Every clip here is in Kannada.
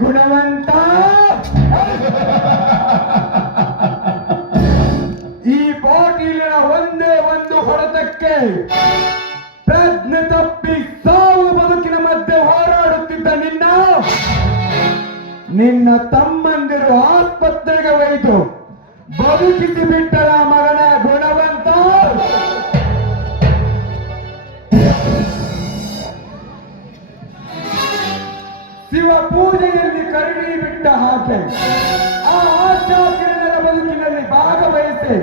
ಗುಣವಂತ ಈ ಬಾಟಲಿನ ಒಂದೇ ಒಂದು ಹೊಡೆತಕ್ಕೆ ಪ್ರಜ್ಞೆ ತಪ್ಪಿ ಸಾವು ಬದುಕಿನ ಮಧ್ಯೆ ಹೋರಾಡುತ್ತಿದ್ದ ನಿನ್ನ ತಮ್ಮಂದಿರು ಆಸ್ಪತ್ರೆಗೆ ಒಯ್ದು ಬದುಕಿಸಿ ಬಿಟ್ಟರ ಮಗನ ಗುಣವಂತ. ಶಿವ ಪೂಜೆಯಲ್ಲಿ ಕರುಣಿ ಬಿಟ್ಟ ಹಾಗೆ ಆ ಆಶಾಕಿರಣರ ಬದುಕಿನಲ್ಲಿ ಭಾಗವಹಿಸಿ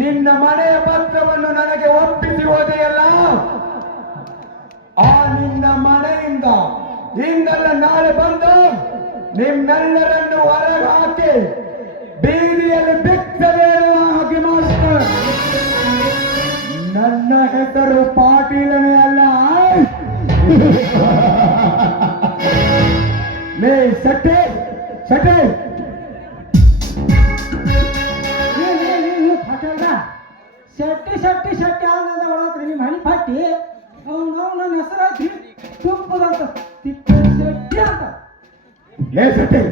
ನಿನ್ನ ಮನೆಯ ಪತ್ರವನ್ನು ನನಗೆ ಒಪ್ಪಿಸಿ ಹೋದೆಯಲ್ಲ, ಆ ನಿನ್ನ ಮನೆಯಿಂದ ಇಂದಲ್ಲ ನಾಳೆ ಬಂದು ನಿಮ್ಮೆಲ್ಲರನ್ನು ಹೊರಗೆ ಹಾಕಿ ಬೀದಿಯಲ್ಲಿ ಬಿಕ್ಕದೇಳುವ ಹಾಗೆ ಮಾಡುತ್ತೇನೆ. ನನ್ನ ಹೆಸರು ಪಾಟೀಲನೇ ಅಲ್ಲ. ಲೇ ಸಟ್ಟೆ ಸಟ್ಟೆ ಶೆಟ್ಟಿ ಶೆಟ್ಟಿ ಶೆಟ್ಟಿ ಆನಂದ ಒಳಗ್ರಿ ನಿಮ್ಮ ಹಣಿ ಪಟ್ಟಿ ನಾವು ನನ್ನ ಹೆಸರಾಗಿ ತುಪ್ಪದಂತ ಶೆಟ್ಟಿ ಅಂತ. ಲೇ ಸಟ್ಟೆ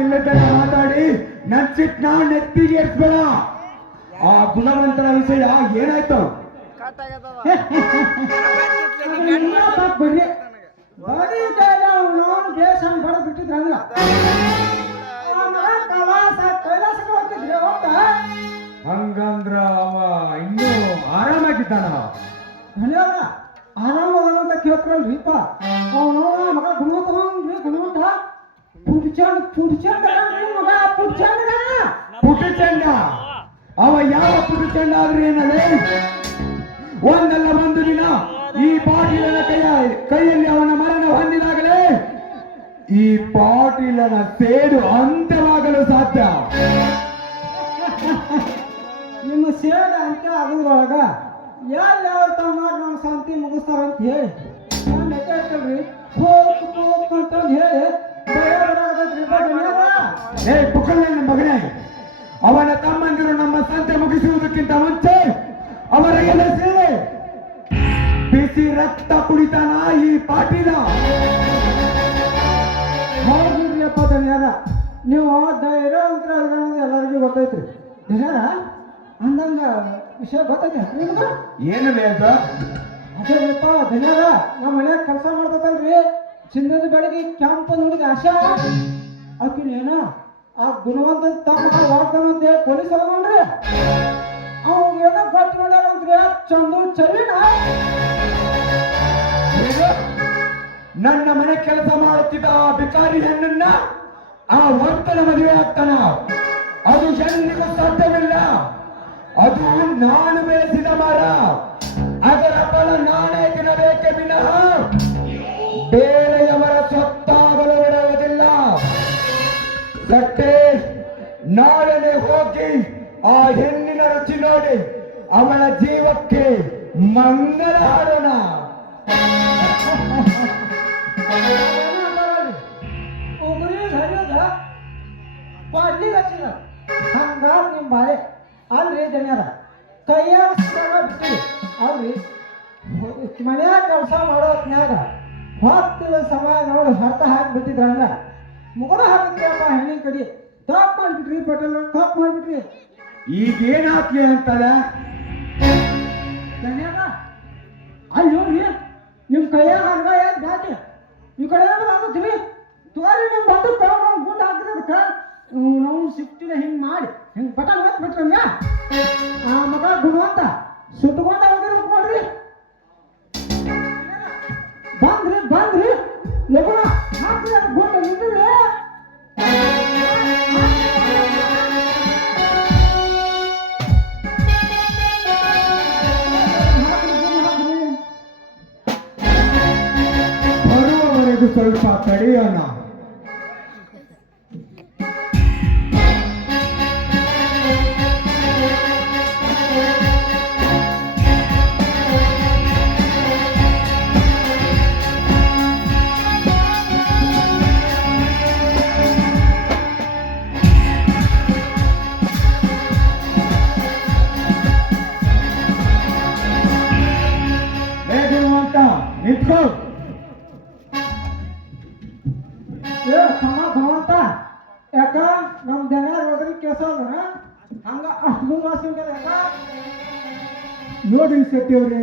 ಇಲ್ಲದನ್ನ ಮಾತಾಡಿ ನನ್ ಸಿಟ್ ನಾ ನೆತ್ತಿಗೆ ಎತ್ಬೇಡ. ಆ ಗುಣವಂತರ ವಿಷಯ ಏನಾಯ್ತು? ಬಿಡ್ರಿ ಬರೀ ನಾನು ದೇಶ ಬಡದ್ ಬಿಟ್ಟಿದ್ರಂಗ ಕೈಲಾಸಕ್ಕೆ ಹೋಗ್ತಿದ್ರಿ ಹೋಗ್ತ. ಹಂಗಂದ್ರ ಅವ ಇನ್ನೂ ಆರಾಮಾಗಿದ್ದಾನ? ಆರಾಮದಂತ ಕೇಳ್ಕೊಳ್ರಿಪ್ಪ. ಅವನು ಮಗ ಗುಣವಂತ ಗುಣವಂತ ಪುಡ್ಚಂಡ ಮಗ ಪುಟಚಂಡ. ಅವ ಯಾವ ಪುಟಚಂಡ ಆದ್ರೆ ಏನಲ್ಲೇ? ಒಂದಲ್ಲ ಒಂದು ದಿನ ಈ ಪಾಟೀಲನ ಕೈಯಲ್ಲಿ ಅವನ ಮರಣ ಹೊಂದಿದಾಗಲೇ ಈ ಪಾಟೀಲನ ಸೇಡು ಅಂತ್ಯವಾಗಲು ಸಾಧ್ಯ. ನಿಮ್ಮ ಸೇಡ ಅಂತ ಅದ್ರೊಳಗ ಎಲ್ಲಿ ಅವ್ರ ತಮ್ಮ ನಮ್ಮ ಶಾಂತಿ ಮುಗಿಸ್ತಾರಂತ ಹೇಳಿ ನಾನು ಹೇಳ್ತಲ್ರಿ ಹೋಗ್ ಹೋಗ್ ಅಂತ ಹೇಳಿ ಪುಕ್ಕಳ್ಳ ಮಗನೇ, ಅವನ ತಮ್ಮಂದಿರು ನಮ್ಮ ಸಂತೆ ಮುಗಿಸುವುದಕ್ಕಿಂತ ಮುಂಚೆ ಅವರ ಎಲೆಸಿ ಬಿಸಿ ರಕ್ತ ಕುಡಿತಾನ ಈ ಪಾಟೀಲ. ಹೌದ್ರಿಯಪ್ಪ ಧನ್ಯಾರ, ನೀವು ಧೈರ್ಯ ಅಂತ ಎಲ್ಲರಿಗೂ ಗೊತ್ತೈತ್ರಿ. ಧನ್ಯಾರ ಅಂದಂಗ ವಿಷಯ ಗೊತ್ತೈತಿ ನಿಮ್ಗೆ? ಏನಿದೆ ಅಂತ? ಅದೇಪ್ಪ ಧನ್ಯಾರ, ನಮ್ಮ ಮನ್ಯಾಗ ಕೆಲಸ ಮಾಡ್ತೈತಲ್ರಿ ಚಿನ್ನದ ಬೆಳಗ್ಗೆ ಕ್ಯಾಂಪ್ ಹುಡುಗ ಆಶಾ ಆಕಿನೇನ ಆ ಗುಣವಂತ ತಮ್ಮ ವಾಗ್ದಾನ ಪೊಲೀಸ್ ಹೋಗ್ರಿ ಅವ್ ಏನೋ ಗಟ್ಟಿ ಮಾಡ್ಯಾರಂತ್ರಿ ಚಂದು ಚವಿನ ನನ್ನ ಮನೆ ಕೆಲಸ ಮಾಡುತ್ತಿದ್ದ ಆ ಬಿಕಾರಿ ಹೆಣ್ಣನ್ನ ಆ ವರ್ತನ ಮದುವೆ ಆಗ್ತಾನ. ಅದು ಎಂದಿಗೂ ಸಾಧ್ಯವಿಲ್ಲ. ಅದು ನಾನು ಬೆಳೆಸಿದ ಮರ. ಅದರ ಫಲ ನಾನೇ ತಿನ್ನಬೇಕೆ ವಿನಃ ಬೇರೆಯವರ ಸ್ವತ್ತಾಗಲು ಬಿಡುವುದಿಲ್ಲ. ಸಟ್ಟೆ, ನಾಳೆನೆ ಹೋಗಿ ಆ ಹೆಣ್ಣಿನ ರುಚಿ ನೋಡಿ ಅವಳ ಜೀವಕ್ಕೆ ಮಂಗಲ ಹಾಡೋಣ. ಹಂಗಾರ ನಿಮ್ ಬಾಳೆ ಅಲ್ರಿ ಜನರ ಕೈಯಾಗ ಬಿಟ್ಟಿರಿ ಅಲ್ರಿ ಮನ್ಯಾಗ ಕೆಲಸ ಮಾಡೋ ಹೊತ್ನ್ಯಾಗ ಹೊತ್ತಿನ ಸಮಯ ನೋಡಿ ಹೊರತ ಹಾಕಿಬಿಟ್ಟಿದ್ರ ಹಂಗ ಮುಗದ ಹಾಕಿದ್ರಪ್ಪ ಹೆಣ್ಣಿನ ಕಡೆ ತಪ್ಪು ಮಾಡ್ಬಿಟ್ರಿ ಪಟೇಲ್ ತಪ್ಪು ಮಾಡ್ಬಿಟ್ರಿ. ಈಗೇನ್ ಹಾಕ್ಲಿ ಅಂತಲ್ಲ ಧನ್ಯಾಗ ಅಲ್ಲಿ ನೋಡ್ರಿ ನಿಮ್ ಕೈಯಾಗ ಹಂಗ ಏನ್ ದಾಟಿ ಈ ಕಡೆ ಆಗುತ್ತೀವಿ ತೋರಿ ನಿಮ್ ಬಂದು ಗುಂಡು ಹಾಕಿರೋದಕ್ಕ ನಾವು ಸಿಕ್ತಿಲ್ಲ ಹಿಂಗ್ ಮಾಡಿ ಹಿಂಗ್ ಪಟ ಬಿಟ್ರಂಗ ಆ ಮಗ ಗುಣವಂತ ಸುಟ್ಟಕೊಂಡ ಹೋಗಿರ್ಬೇಕು ನೋಡ್ರಿ. ಬಂದ್ರಿ ಲಗುಣ ಹಾಕ್ರಿ ಗುಂಡ ನಿಂದ್ರಿ. ಸ್ವಲ್ಪ ತಡೆಯೋಣ. ನಿಂತ್ಕೋ. ಏ ಸಮ ಭಗವಂತ ಯಾಕ ನಮ್ಮ ದನ ಹೋದ್ರೆ ಕೆಲಸ ಅಲ್ಲ ಹಂಗ ಅಷ್ಟು ಮುಂಗಾಸ ಯಾಕ ನೋಡಿ ಶೆಟ್ಟಿಯವ್ರೆ,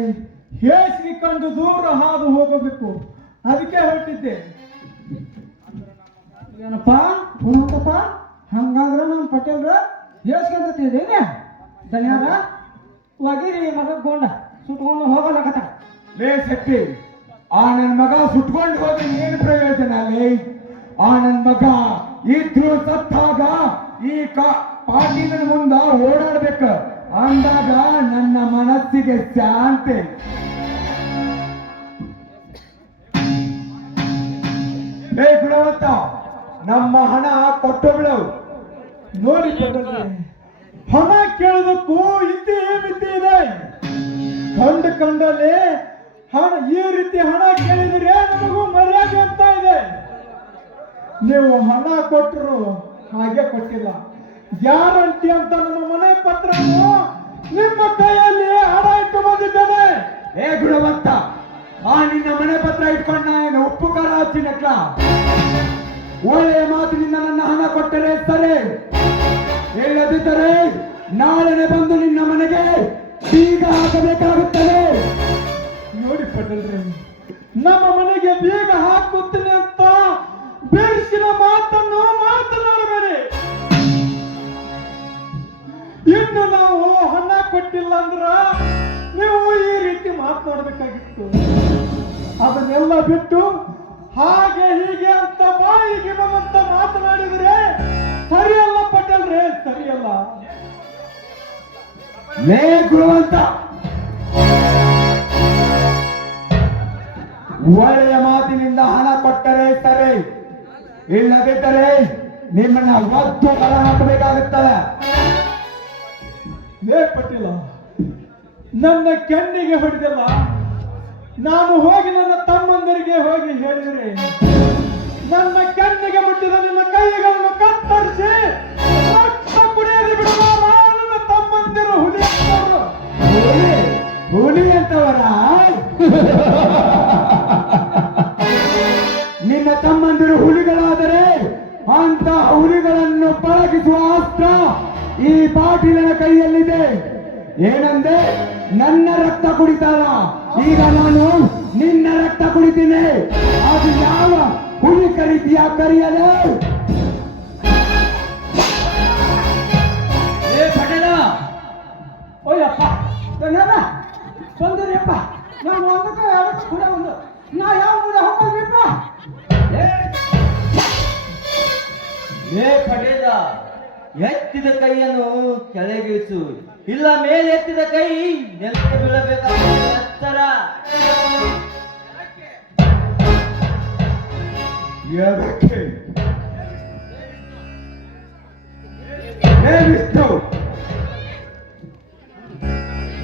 ಹೇಸಿಗೆ ಕಂಡು ದೂರ ಹಾದು ಹೋಗಬೇಕು, ಅದಕ್ಕೆ ಹೊರಟಿದ್ದೆ. ಏನಪ್ಪ ಭಗವಂತಪ್ಪ, ಹಂಗಾದ್ರೆ ನಮ್ಮ ಪಟೇಲ್ರ ಹೇಳ್ಸ್ಕೊಂಡೇನೆ ದನ್ಯಾರ ಒಗಿರಿ ಮಗ ಗೊಂಡ ಸುಟ್ಕೊಂಡು ಹೋಗಲಕತ್ತ. ಲೇ ಶೆಟ್ಟಿ, ಆ ನನ್ನ ಮಗ ಸುಟ್ಕೊಂಡು ಹೋದ್ರೆ ಏನು ಪ್ರಯೋಜನ ಲೇ? ಆ ನನ್ನ ಮಗ ಇದ್ರು ಸತ್ತಾಗ ಈ ಪಾಟೀಲನ ಮುಂದ ಓಡಾಡ್ಬೇಕು ಅಂದಾಗ ನನ್ನ ಮನಸ್ಸಿಗೆ ಶಾಂತಿ. ಲೇ ಗುಣವಂತ, ನಮ್ಮ ಹಣ ಕೊಟ್ಟು ಬಿಡು. ನೋಡಿ ಪಟೇಲ್ರೆ, ಹಣ ಕೇಳೋದಕ್ಕೂ ಇದ್ದೇ ಮಿತಿ ಇದೆ. ಕಂಡಲ್ಲಿ ಹಣ ಈ ರೀತಿ ಹಣ ಕೇಳಿದ್ರೆ ನಮಗೂ ಮರ್ಯಾದೆ ಅಂತ ಇದೆ. ನೀವು ಹಣ ಕೊಟ್ಟರು ಹಾಗೆ ಕೊಟ್ಟಿಲ್ಲ, ಗ್ಯಾರಂಟಿ ಅಂತ ನಮ್ಮ ಮನೆ ಪತ್ರವನ್ನು ನಿಮ್ಮ ಕೈಯಲ್ಲಿ ಹಣ ಇಟ್ಟು ಬಂದಿದ್ದೇನೆ. ಏ ಗುಣವಂತ, ಆ ನಿನ್ನ ಮನೆ ಪತ್ರ ಇಟ್ಕೊಂಡ ಏನು ಉಪ್ಪು ಖಾರ ಹಚ್ಚಿನಕ್ಲ? ಒಳ್ಳೆಯ ಮಾತಿನಿಂದ ನನ್ನ ಹಣ ಕೊಟ್ಟರೆ ಸರಿ, ಇಲ್ಲದಿದ್ದರೆ ನಾಳೆನೆ ಬಂದು ನಿನ್ನ ಮನೆಗೆ ಬೀಗ ಹಾಕಬೇಕಾಗುತ್ತದೆ. ನೋಡಿ ಪಟೇಲ್ರೆ, ನಮ್ಮ ಮನೆಗೆ ಬೀಗ ಹಾಕುತ್ತೇನೆ ಅಂತ ಬೇಡಿಸಿದ ಮಾತನ್ನು ಮಾತನಾಡಬೇಡಿ. ಇನ್ನು ನಾವು ಹಣ ಕೊಟ್ಟಿಲ್ಲ ಅಂದ್ರ ನೀವು ಈ ರೀತಿ ಮಾತನಾಡಬೇಕಾಗಿತ್ತು. ಅದನ್ನೆಲ್ಲ ಬಿಟ್ಟು ಹಾಗೆ ಹೀಗೆ ಅಂತ ಬಾಯಿಗೆ ಬಂದಂತ ಮಾತನಾಡಿದ್ರೆ ಸರಿಯಲ್ಲ ಪಟೇಲ್ರೆ, ಸರಿಯಲ್ಲ. ಲೇ ಗುಣವಂತ, ಒಳ್ಳೆಯ ಮಾತಿನಿಂದ ಹಣ ಕೊಟ್ಟರೆ ಸರಿ, ಇಲ್ಲದಿದ್ದರೆ ನಿಮ್ಮನ್ನ ಒದ್ದು ಹೊರ ಹಾಕಬೇಕಾಗುತ್ತದೆ. ಲೇ ಪಟೇಲ, ನನ್ನ ಕೆನ್ನಿಗೆ ಹೊಡೆದಲ್ಲ, ನಾನು ಹೋಗಿ ನನ್ನ ತಮ್ಮಂದರಿಗೆ ಹೋಗಿ ಹೇಳಿದರೆ ನನ್ನ ಕೆನ್ನಿಗೆ ಮುಟ್ಟಿದ ನಿನ್ನ ಕೈಗಳನ್ನು ಕತ್ತರಿಸಿ ರಕ್ತ ಕುಡಿಯದೆ ಬಿಡುವ ನನ್ನ ತಮ್ಮಂದಿರು ಹುಲಿ ಅಂತವರು. ಹುಲಿ ಅಂತವರ? ನಿನ್ನ ತಮ್ಮಂದಿರು ಹುಲಿಗಳಾದರೆ ಅಂತ ಹುಲಿಗಳನ್ನು ಪಳಗಿಸುವ ಅಸ್ತ್ರ ಈ ಪಾಟೀಲನ ಕೈಯಲ್ಲಿದೆ. ಏನಂದೆ? ನನ್ನ ರಕ್ತ ಕುಡಿತಾರ, ಈಗ ನಾನು ನಿನ್ನ ರಕ್ತ ಕುಡಿತೀನಿ. ಅದು ಯಾವ ಹುಲಿ ಕರೀತೀಯ ಕರೆಯಲೇ? ಏ ಪಟೇಲ, ಓಯಪ್ಪ ದನ್ಯಾರ ಬಂದಿರಿಯಪ್ಪ, ನಾವು ಒಂದಕ್ಕೆ ಎರಡಕ್ಕೆ ಕೂಡ ಒಂದು ನಾ ಯಾವ ಮುಂದೆ ಹೋಗಲ್ರಿಪ್ಪ. ಏ ಪಟೇಲ, ಎತ್ತಿದ ಕೈಯನ್ನು ಕೆಳಗಿಳಿಸು, ಇಲ್ಲ ಮೇಲೆ ಎತ್ತಿದ ಕೈ ನೆಲಕ್ಕೆ ಬೀಳಬೇಕಾಗುತ್ತದೆ. ಎತ್ತರ. ಎದಕ್ಕೆ? ಹೇ ವಿಷ್ಣು,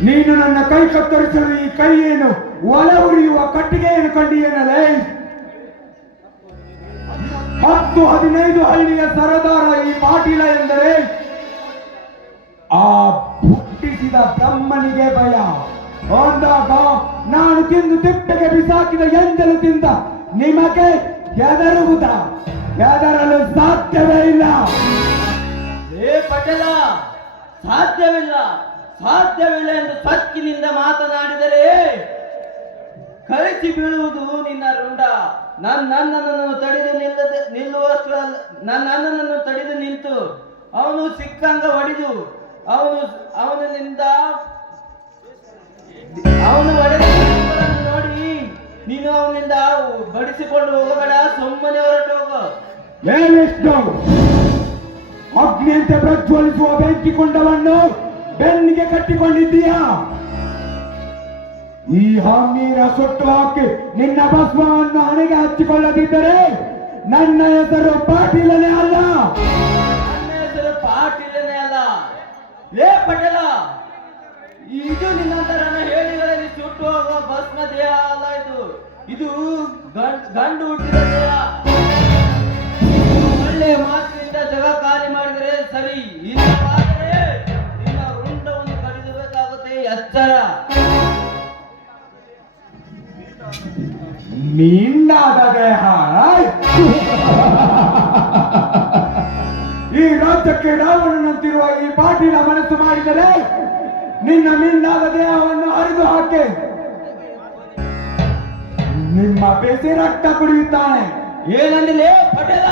ನೀನು ನನ್ನ ಕೈ ಕತ್ತರಿಸಲು ಈ ಕೈ ಏನು ಒಳ ಉರಿಯುವ ಕಟ್ಟಿಗೆಯನ್ನು ಕಂಡಿಯೇನಲೇ? 10-15 ಹಳ್ಳಿಯ ಸರದಾರ ಈ ಪಾಟೀಲ ಎಂದರೆ ಆ ಹುಟ್ಟಿಸಿದ ಬ್ರಹ್ಮನಿಗೆ ಭಯ. ಅಂದಾಗ ನಾನು ತಿಂದು ತಿಪ್ಪೆಗೆ ಬಿಸಾಕಿದ ಎಂಜಲು ತಿಂದ ನಿಮಗೆ ಹೆದರುವುದ? ಹೆದರಲು ಸಾಧ್ಯವೇ ಇಲ್ಲ. ಏ ಪಟೇಲ, ಸಾಧ್ಯವಿಲ್ಲ ಸಾಧ್ಯವಿಲ್ಲ ಎಂದು ಸಕ್ಕಿನಿಂದ ಮಾತನಾಡಿದರೆ ಕಳಿಸಿ ಬೀಳುವುದು ನಿನ್ನ ರುಂಡ. ನನ್ನನ್ನು ತಡೆದು ನಿಲ್ಲುವಷ್ಟು ನನ್ನ ಅಣ್ಣನನ್ನು ತಡೆದು ನಿಂತು ಅವನು ಸಿಕ್ಕಂಗ ಹೊಡೆದು ಅವನು ಹೊಡೆದ ನೋಡಿ ನೀನು ಅವನಿಂದ ಬಡಿಸಿಕೊಂಡು ಹೋಗಬೇಡ, ಸುಮ್ಮನೆ ಹೊರಟು ಹೋಗು. ಏ ವಿಷ್ಣು, ಅಗ್ನಿಯಂತೆ ಪ್ರಜ್ವಲಿಸುವ ಬೆಂಕಿ ಕೊಂಡವನ್ನು ಬೆನ್ನಿಗೆ ಕಟ್ಟಿಕೊಂಡಿದ್ದೀಯಾ? ಈ ಹಮ್ಮೀರ ಸುಟ್ಟು ಹಾಕಿ ನಿನ್ನ ಭಸ್ಮವನ್ನು ಹಣೆಗೆ ಹಚ್ಚಿಕೊಳ್ಳದಿದ್ದರೆ ನನ್ನ ಹೆಸರು ಪಾಟೀಲನೇ ಅಲ್ಲ. ನನ್ನ ಹೆಸರು ಪಾಟೀಲನೇ ಅಲ್ಲ. ಲೇ ಪಟೇಲ, ಇದು ನಿನ್ನಂತರನ ಹೇಳಿಗಳಲ್ಲಿ ಸುಟ್ಟು ಹೋಗುವ ಭಸ್ಮ ದೇಹ ಅಲ್ಲ. ಇದು ಗಂಡು ಹುಟ್ಟಿದ ದೇಹ. ಒಳ್ಳೆ ಮಾತಿನಿಂದ ಜಗ ಖಾಲಿ ಮಾಡಿದರೆ ಸರಿ, ಇಲ್ಲವಾದರೆ ನಿನ್ನ ರುಂಡವನ್ನು ಕಡಿದಬೇಕಾಗುತ್ತೆ. ಎಚ್ಚರ. ಮೀಂಡಾದ ದೇಹ ಈ ರಾಜ್ಯಕ್ಕೆ ರಾವಣನಂತಿರುವ ಈ ಪಾಟೀಲ ಮನಸ್ಸು ಮಾಡಿದರೆ ನಿನ್ನ ಮೀಂಡಾದ ದೇಹವನ್ನು ಹರಿದು ಹಾಕಿ ನಿಮ್ಮ ಬೆಸಿ ರಕ್ತ ಕುಡಿಯುತ್ತಾನೆ. ಏನಂದಿಲೆ ಪಟೇಲ?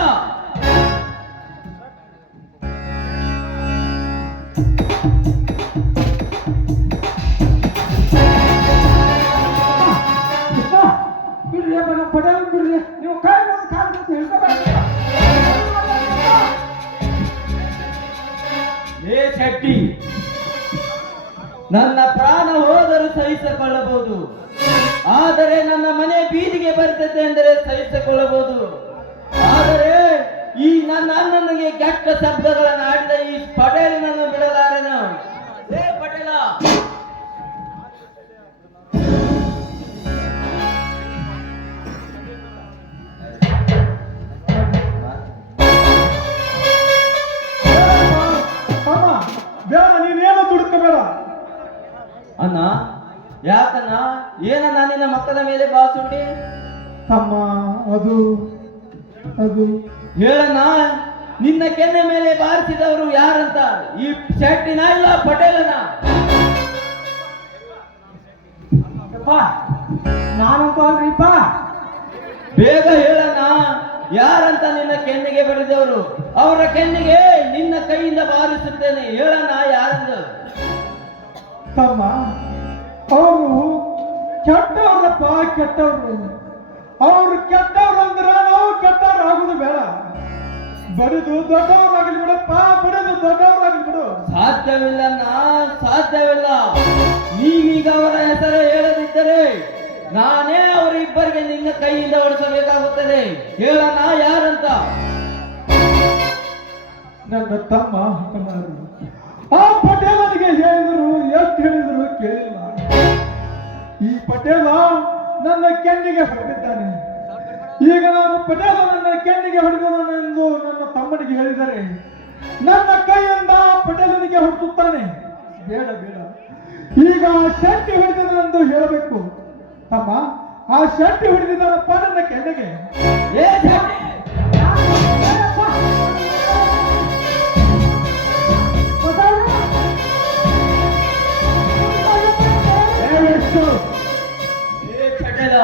ಬಿಡ್ರಿ ನಮ್ಮ ಪಟೇಲ್ ಬಿಡ್ರಿ. ನೀವು ಕೈ ಮುಗಿದು ಕಾಲು ಮುಗಿದು ಹಿಡ್ಕೋಬೇಡಿ. ಏ ಶೆಟ್ಟಿ, ನನ್ನ ಪ್ರಾಣ ಹೋದರೂ ಸಹಿಸಿಕೊಳ್ಳಬಹುದು, ಆದರೆ ನನ್ನ ಮನೆ ಬೀದಿಗೆ ಬರ್ತದೆ ಎಂದರೆ ಸಹಿಸಿಕೊಳ್ಳಬಹುದು. ಆದರೆ ಈ ನನ್ನ ಅಣ್ಣನಿಗೆ ಕೆಟ್ಟ ಶಬ್ದಗಳನ್ನು ಆಡಿದ ಈ ಪಟೇಲನನ್ನು ಬಿಡಲಾರೆನು. ಏ ಪಟೇಲ, ತಮ್ಮ ಬೇಡ, ನೀನೇನು ದುಡುಕಬೇಡ. ಅಣ್ಣ ಯಾಕನ್ನ? ಏನನ್ನ ನಿನ್ನ ಮಕ್ಕಳ ಮೇಲೆ ಬಾಸುಂಡಿ? ತಮ್ಮ ಅದು ಅದು ಹೇಳಣ್ಣ, ನಿನ್ನ ಕೆನ್ನೆ ಮೇಲೆ ಬಾರಿಸಿದವರು ಯಾರಂತ? ಈ ಶೆಟ್ಟಿನ ಇಲ್ಲ ಪಟೇಲನ? ನಾನಂತೂ ಅಲ್ರಿಪ್ಪ. ಬೇಗ ಹೇಳಣ್ಣ, ಯಾರಂತ ನಿನ್ನ ಕೆನ್ನೆಗೆ ಬಡಿದವರು? ಅವರ ಕೆನ್ನೆಗೆ ನಿನ್ನ ಕೈಯಿಂದ ಬಾರಿಸುತ್ತೇನೆ. ಹೇಳಣ್ಣ ಯಾರಂದು? ತಮ್ಮ ಅವರು ಕೆಟ್ಟವ್ರಪ್ಪ, ಕೆಟ್ಟವ್ರು. ಅವ್ರು ಕೆಟ್ಟವ್ರು ಅಂದ್ರೆ ನಾವು ಕೆಟ್ಟವ್ರು ಆಗುದು ಬೇಡ. ಬಡಿದು ದೊಡ್ಡವ್ರಾಗಲಿ ಬಿಡಪ್ಪ, ಬಡಿದು ದೊಡ್ಡವ್ರಾಗಲಿ ಬಿಡು. ಸಾಧ್ಯವಿಲ್ಲಣ್ಣ, ಸಾಧ್ಯವಿಲ್ಲ. ನೀವೀಗ ಅವರ ಹೆಸರು ಹೇಳದಿದ್ದರೆ ನಾನೇ ಅವರಿಬ್ಬರಿಗೆ ನಿನ್ನ ಕೈಯಿಂದ ಹೊಡಿಸಬೇಕಾಗುತ್ತದೆ. ಹೇಳಣ್ಣ ಯಾರಂತ? ನನ್ನ ತಮ್ಮ ಅಪ್ಪನಾರು. ಆ ಪಟೇಲನಿಗೆ ಹೇಳಿದ್ರು, ಎಷ್ಟು ಹೇಳಿದ್ರು ಕೇಳಿಲ್ಲ. ಈ ಪಟೇಲ ನನ್ನ ಕೆನ್ನಿಗೆ ಹೊಡೆದಿದ್ದಾನೆ. ಈಗ ನಾನು ಪಟೇಲ ನನ್ನ ಕೆನ್ನಿಗೆ ಹೊಡೆದವನು ಎಂದು ನನ್ನ ತಮ್ಮನಿಗೆ ಹೇಳಿದರೆ ನನ್ನ ಕೈಯಿಂದ ಪಟೇಲನಿಗೆ ಹೊಡೆಸುತ್ತಾನೆ. ಬೇಡ ಬೇಡ, ಈಗ ಆ ಶೆಟ್ಟಿ ಹೊಡೆದನೆಂದು ಹೇಳಬೇಕು. ತಮ್ಮ, ಆ ಶೆಟ್ಟಿ ಹೊಡೆದಿದ್ದಾನಪ್ಪ ನನ್ನ ಕೆನ್ನಿಗೆ. ಏ ಶೆಟ್ಟಿ! ಏ ಪಟೇಲ,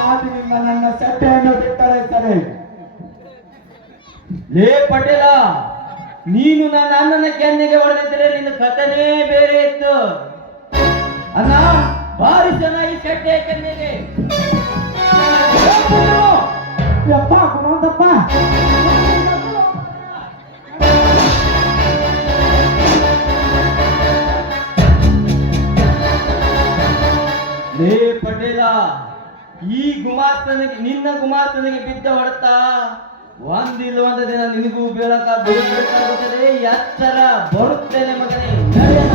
ಮಾತಿನಿಂದ ನನ್ನ ಸಟ್ಟೆಯನ್ನು ಬಿಟ್ಟರೆ ಸರಿ. ಲೇ ಪಟೇಲ, ನೀನು ನನ್ನ ಅಣ್ಣನ ಕೆನ್ನೆಗೆ ಹೊಡೆದಿದ್ದರೆ ನಿನ್ನ ಕಥನೇ ಬೇರೆ ಇತ್ತು. ಅಣ್ಣ, ಬಾರಿಸೋಣ ಈ ಶೆಟ್ಟಿಯ ಕೆನ್ನೆಗೆ. ಯಪ್ಪ ಗುಣವಂತಪ್ಪ. ಲೇ ಪಟೇಲ, ಈ ಗುಮಾಸ್ತನಿಗೆ, ನಿನ್ನ ಗುಮಾಸ್ತನಿಗೆ ಬಿದ್ದ ಹೊಡೆತ ಒಂದಿಲ್ಲ ಒಂದು ದಿನ ನಿನಗೂ ಬೀಳಬೇಕಾಗುತ್ತದೆ. ಎಚ್ಚರ. ಬರುತ್ತೇನೆ ಮಗನೇ, ನಡೆಯೋಣ.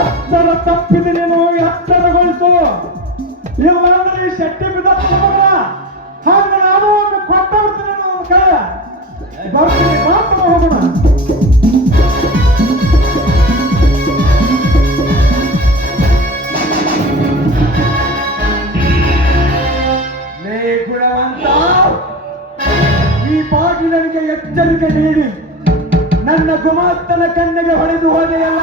ಎತ್ತರ ತಪ್ಪಿದೆ, ನೀನು ಎತ್ತರಗೊಳಿಸು. ಇಲ್ಲಾಂದ್ರೆ ಈ ಶೆಟ್ಟಿ ಬಿದ್ದ ಹಾಗೆ ನಾನು ಒಂದು ಕೊಟ್ಟ ಬಿಡ್ತೀನಿ ನನ್ನ ಕೈ. ಬರ್ತೀನಿ, ಮಾತ್ರ ಹೋಗೋಣ. ಲೇ ಗುಣವಂತ, ಈ ಪಾಟೀಲನಿಗೆ ಎಚ್ಚರಿಕೆ ನೀಡಿ ನನ್ನ ಗುಮಾಸ್ತನ ಕಣ್ಣಿಗೆ ಹೊಡೆದು ಹೋದೆಯಲ್ಲ,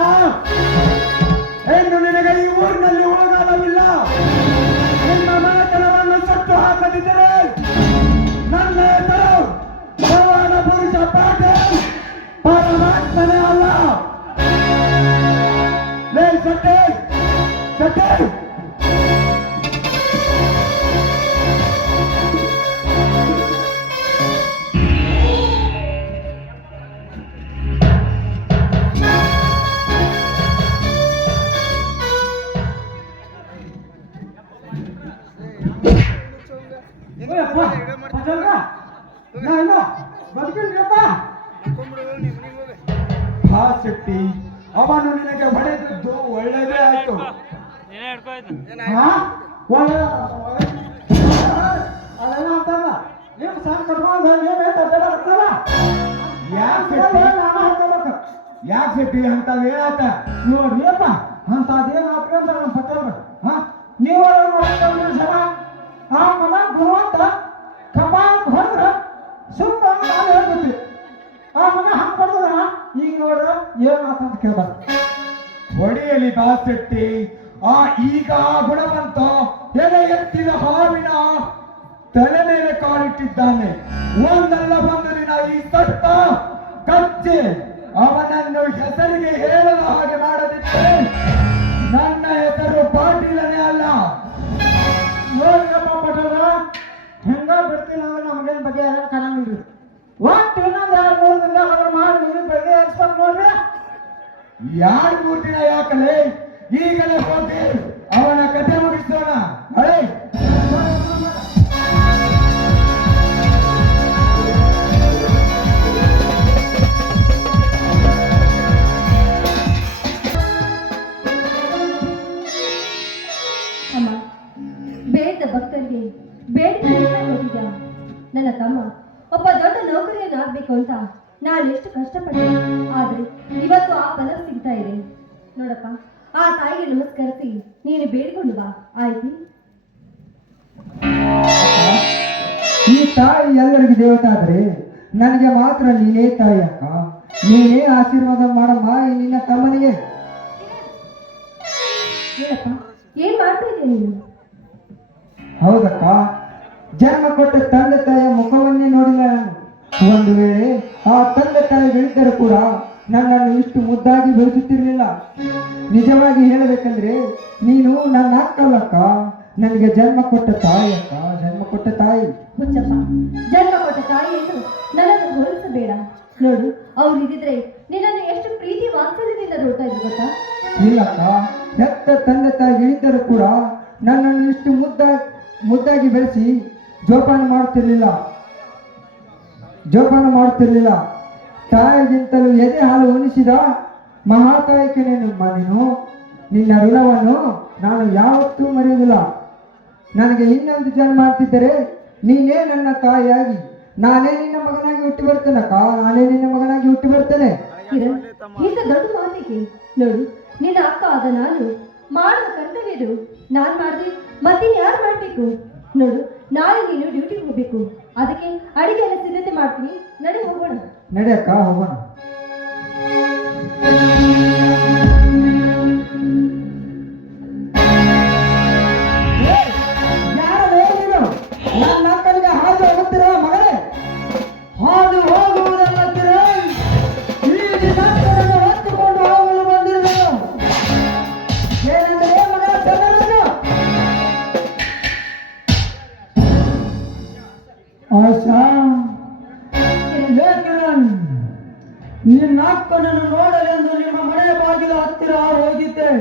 ಇನ್ನು ನಿನಗೆ ಈ ಊರಿನಲ್ಲಿ ಉಳಿಗಾಲವಿಲ್ಲ. ನಿನ್ನ ಮನೆತನವನ್ನು ಸುಟ್ಟು ಹಾಕದಿದ್ದರೆ ನನ್ನ ಹೆಸರು ಪವಾಡ ಪುರುಷ ಪಾಟೀಲ್, ಪರಮಾತ್ಮನೇ ಅಲ್ಲ. ಲೇ ಸಟ್ಟೆ ಸಟ್ಟೆ, ನಾನು ಬದುಕಿಲ್ರಿಯಪ್ಪ. ಹಾ ಶೆಟ್ಟಿ, ಅವನು ನಿನಗೆ ಹೊಡೆದದ್ದು ಒಳ್ಳೆಯದೇ ಆಯ್ತು. ಹಾ? ಅದೇನೋ ಅಂತಲ್ಲ, ನೀವು ಸಣ್ಣ ಕರ್ಕೊಂಡು ನೀವೇ ತಡ್ಡಾಡ್ತಲ್ಲ. ಯಾಕೆ ಶೆಟ್ಟಿ? ನಾನು ಹಾಕೋಬೇಕು. ಯಾಕೆ ಶೆಟ್ಟಿ ಅಂತವೇನಾತ? ನೋಡ್ರಿಯಪ್ಪ, ಅಂತದೇನು ಹಾಕ್ರಿ ಅಂತ ನಮ್ಮ ಪಟ್ಟಲ್ರಿ. ಹಾ? ನೀವು ಸಲ ಆ ಮಗ ಗುರುವಂತ ಕಪಾಕ್ ಹೊಡೆದ್ರ ಸುಮ್ಮ ನಾನು ಹೇಳ್ಬಿಟ್ರಿ. ಆ ಮಗ ಹಂಗೆ ಬರ್ತದ. ಈಗ ನೋಡ್ರ ಏನು ಮಾತಂತ ಕೇಳ್ಬಾರ್ದು. ಹೊಡೆಯಲಿ ಬಾ ಶೆಟ್ಟಿ. ಈಗ ಆ ಗುಣವಂತ ಎಲೆ ಎತ್ತಿದ ಹಾವಿನ ತಲೆ ಮೇಲೆ ಕಾಲಿಟ್ಟಿದ್ದಾನೆ. ಒಂದಲ್ಲ ಒಂದು ದಿನ ಈ ಸತ್ತ ಕಚ್ಚೆ ಅವನನ್ನು ಹೆಸರಿಗೆ ಹೇಳದ ಹಾಗೆ ಮಾಡದಿದ್ದರೆ ನನ್ನ ಹೆಸರು ಪಾಟೀಲನೇ ಅಲ್ಲ. ನೋಡ್ರಪ್ಪ ಪಟೇಲ, ಹೆಂಗ ಬಿಡ್ತೀನಿ ಅಂದ್ರೆ ನಮಗೇನು ಬಗ್ಗೆ ಕಾಣಂಗಿಲ್ರಿ. ಒಟ್ಟು ಇನ್ನೊಂದು 2-3 ದಿನ ಅದನ್ನ ಮಾಡಿ ನೀವು ಬಗ್ಗೆ ಹಚ್ಕೊಂಡು ನೋಡ್ರಿ. 2-3 ದಿನ ಯಾಕಲೇ? ಈಗಲೇ ಹೋಗಿ ಅವನ ಕಥೆ ಮುಗಿಸೋಣ. ಹಳೆ ಅಮ್ಮ, ಬೇಡದ ಭಕ್ತರಿಗೆ ಬೇಡಿಕೆ ಹೋಗಿದ್ದ ನನ್ನ ತಮ್ಮ ಒಬ್ಬ ದೊಡ್ಡ ನೌಕರಿಯನ್ನಾಗಬೇಕು ಅಂತ ನಾನು ಎಷ್ಟು ಕಷ್ಟಪಟ್ಟೆ. ಆದ್ರೆ ಇವತ್ತು ಆ ಫಲ ಸಿಗ್ತಾ ಇದೆ ನೋಡಪ್ಪ. ಆ ತಾಯಿಗೆ ನಮಸ್ಕರಿಸಿ ನೀನು ಬೇಡಿಕೊಂಡು ಬಾ, ಆಯ್ತು? ಈ ತಾಯಿ ಎಲ್ಲರಿಗೆ ದೇವತೆ ಆದ್ರೆ ನನಗೆ ಮಾತ್ರ ನೀನೇ ತಾಯಿ ಅಕ್ಕ. ನೀನೇ ಆಶೀರ್ವಾದ ಮಾಡಮ್ಮ ಈ ನಿನ್ನ ತಮ್ಮನಿಗೆ. ಹೇಳಪ್ಪ, ಏನ್ ಮಾಡ್ತಾ ಇದ್ದೀಯ ನೀನು? ಹೌದಕ್ಕ, ಜನ್ಮ ಕೊಟ್ಟ ತಂದೆ ತಾಯಿಯ ಮುಖವನ್ನೇ ನೋಡಿಲ್ಲ ನಾನು. ಒಂದು ವೇಳೆ ಆ ತಂದೆ ತಾಯಿಗಳಿದ್ದರೂ ಕೂಡ ನನ್ನನ್ನು ಇಷ್ಟು ಮುದ್ದಾಗಿ ಬೆಳೆಸುತ್ತಿರಲಿಲ್ಲ. ನಿಜವಾಗಿ ಹೇಳಬೇಕಂದ್ರೆ ನೀನು ನನ್ನ ಅಕ್ಕಲ್ಲಕ್ಕ, ನನಗೆ ಜನ್ಮ ಕೊಟ್ಟ ತಾಯಿ ಅಕ್ಕ, ಜನ್ಮ ಕೊಟ್ಟ ತಾಯಿ. ಹುಚ್ಚಪ್ಪ, ಜನ್ಮ ಕೊಟ್ಟ ತಾಯಿಯನ್ನು ನನ್ನನ್ನು ಹೋಲಿಸಬೇಡ. ನೋಡು, ಅವ್ರು ಇದ್ದಿದ್ರೆ ನಿನ್ನನ್ನು ಎಷ್ಟು ಪ್ರೀತಿ ವಾತ್ಸಲ್ಯದಿಂದ ನೋಡ್ತಾ ಇದ್ರು ಗೊತ್ತಾ? ಇಲ್ಲಕ್ಕ, ಹೆತ್ತ ತಂದೆ ತಾಯಿಗಳಿದ್ದರೂ ಕೂಡ ನನ್ನನ್ನು ಇಷ್ಟು ಮುದ್ದಾಗಿ ಬೆಳೆಸಿ ಜೋಪಾನ ಮಾಡುತ್ತಿರಲಿಲ್ಲ. ತಾಯಿಗಿಂತಲೂ ಎದೆ ಹಾಲು ಉಣಿಸಿದ ಮಹಾತಾಯಿಕನೇ ನೀನು. ನಿನ್ನ ಋಣವನ್ನು ನಾನು ಯಾವತ್ತೂ ಮರೆಯುವುದಿಲ್ಲ. ನನಗೆ ಇನ್ನೊಂದು ಜನ್ಮ ಮಾಡ್ತಿದ್ದರೆ ನೀನೇ ನನ್ನ ತಾಯಿಯಾಗಿ ನಾನೇ ನಿನ್ನ ಮಗನಾಗಿ ಹುಟ್ಟಿ ಬರ್ತೇನಕ್ಕ, ನಾನೇ ನಿನ್ನ ಮಗನಾಗಿ ಹುಟ್ಟಿ ಬರ್ತೇನೆ. ಕಿರಣ್, ಇಂಥ ದೊಡ್ಡ ಮಾತಿಗೆ ನೋಡು, ನಿನ್ನ ಅಕ್ಕ ಆದ ನಾನು ಮಾಡುವ ಕರ್ತವ್ಯದು ನಾನ್ ಮಾಡಿದೆ, ಮತ್ತಿನ್ ಯಾರು ಮಾಡ್ಬೇಕು? ನೋಡು, ನಾಳೆ ನೀನು ಡ್ಯೂಟಿಗೆ ಹೋಗ್ಬೇಕು. ಅದಕ್ಕೆ ಅಡಿಗೆ ಎಲ್ಲ ಸಿದ್ಧತೆ ಮಾಡ್ತೀನಿ, ನಡಿ ಹೋಗೋಣ. ನಡೆಯಕ್ಕ, ಹೋಗೋಣ. ನನ್ನ ಅಕ್ಕನಿಗೆ ಹಾದು ಹೋಗುತ್ತಿರ ಮಗನೇ, ಹಾದು ಹೋಗುವುದಲ್ಲ ಕಿರಣ್, ಈ ದಿನಾಂಕವನ್ನು ಹೊತ್ತುಕೊಂಡು ಹೋಗಲು ಬಂದಿರುವುದು. ಏನೆಂದರೆ ಮಗನ ಚಂದ್ರನು ಆಶಾ, ಕಿರಣ್, ನಿನ್ನ ಅಕ್ಕನನ್ನು ನೋಡಲೆಂದು ನಿಮ್ಮ ಮನೆಯ ಬಾಗಿಲ ಹತ್ತಿರ ಹೋಗಿದ್ದೆ.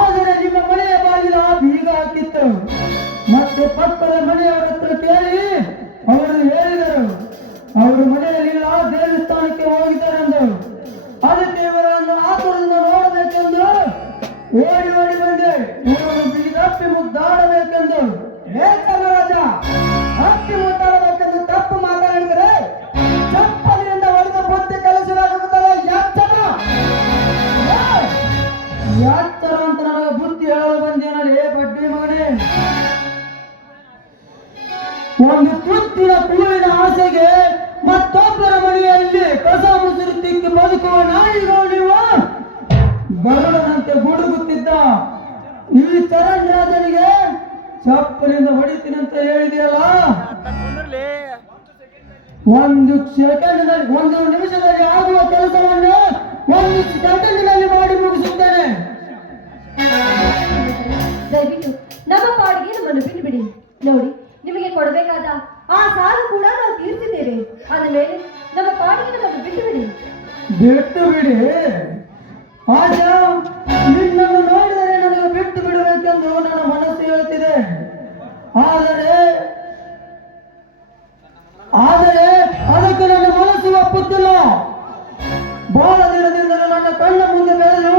ಆದರೆ ನಿಮ್ಮ ಮನೆಯ ಬಾಗಿಲ ಬೀಗ ಹಾಕಿತ್ತು. ಮತ್ತೆ ಪಕ್ಕದ ಮನೆಯವರ ಹತ್ರ ಕೇಳಿ ಅವರು ಹೇಳಿದರು, ಅವರು ಮನೆಯಲ್ಲಿಲ್ಲ, ದೇವಸ್ಥಾನಕ್ಕೆ ಹೋಗಿದ್ದಾರೆಂದು. ಅದಕ್ಕೆ ಇವರನ್ನು ಆತುರದಿಂದ ನೋಡಬೇಕೆಂದು ಓಡಿ ಬಂದೆ. ಇವರನ್ನು ಬೀಗಪ್ಪಿ ಮುದ್ದಾಡಬೇಕೆಂದು. ರಾಜ, ಹತ್ತಿ ಮುದ್ದಾಡಬೇಕೆಂದು ತಪ್ಪು ಮಾತನಾಡಿದರೆ ಚಪ್ಪಲಿನಿಂದ ಹೊಡೆದ ಬುದ್ಧಿ ಕಲಿಸಲಾಗುತ್ತಲ್ಲ. ಯಾಚರ ಅಂತ ನನಗೆ ಬುದ್ಧಿ ಹೇಳಲು ಬಂದೇನಲ್ಲಿ ಬಡ್ಡಿ ಮಗನೇ. ಒಂದು ತುತ್ತಿನ ಕೂಳಿನ ಆಸೆಗೆ ಮತ್ತೊಬ್ಬರ ಮನೆಯಲ್ಲಿ ಕಸ ಮುಸುರು ತಿಕ್ಕಿ ಬದುಕುವ ನಾಯಿಗಳು ನೀವು. ಬರಡನಂತೆ ಗುಡುಗುತ್ತಿದ್ದ ಈ ಚರಣ್ ರಾಜನಿಗೆ ಚಪ್ಪಲಿಂದ ಹೊಡಿತೀನಂತ ಹೇಳಿದೆಯಲ್ಲ. ಒಂದು ಸೆಕೆಂಡ್ನಲ್ಲಿ, ಒಂದು ನಿಮಿಷದಲ್ಲಿ ಆಗುವ ಕೆಲಸವನ್ನು 1 ಸೆಕೆಂಡಿನಲ್ಲಿ ಮಾಡಿ ಮುಗಿಸುತ್ತೇನೆ. ದಯವಿಟ್ಟು ನಮ್ಮ ಪಾಡಿಗೆ ನಮ್ಮನ್ನು ಬಿಟ್ಟು ಬಿಡಿ. ನೋಡಿ, ನಿಮಗೆ ಕೊಡಬೇಕಾದ ಆ ಸಾಲ ಕೂಡ ನಾವು ತೀರ್ಸಿದ್ದೇವೆ. ಆದ ಮೇಲೆ ನಮ್ಮ ಪಾಡಿಗೆ ನಮ್ಮನ್ನು ಬಿಟ್ಟು ಬಿಡಿ. ಆಗ ನಿನ್ನನ್ನು ನೋಡಿದರೆ ನನಗೆ ಬಿಟ್ಟು ಬಿಡಬೇಕೆಂದು ನನ್ನ ಮನಸ್ಸು ಹೇಳುತ್ತಿದೆ. ಆದರೆ ಅದಕ್ಕೆ ನನ್ನ ಮನಸ್ಸು ಒಪ್ಪುತ್ತಿಲ್ಲ. ಬಹಳ ದಿನದಿಂದ ನನ್ನ ಕಣ್ಣ ಮುಂದೆ ಬೆಳೆದು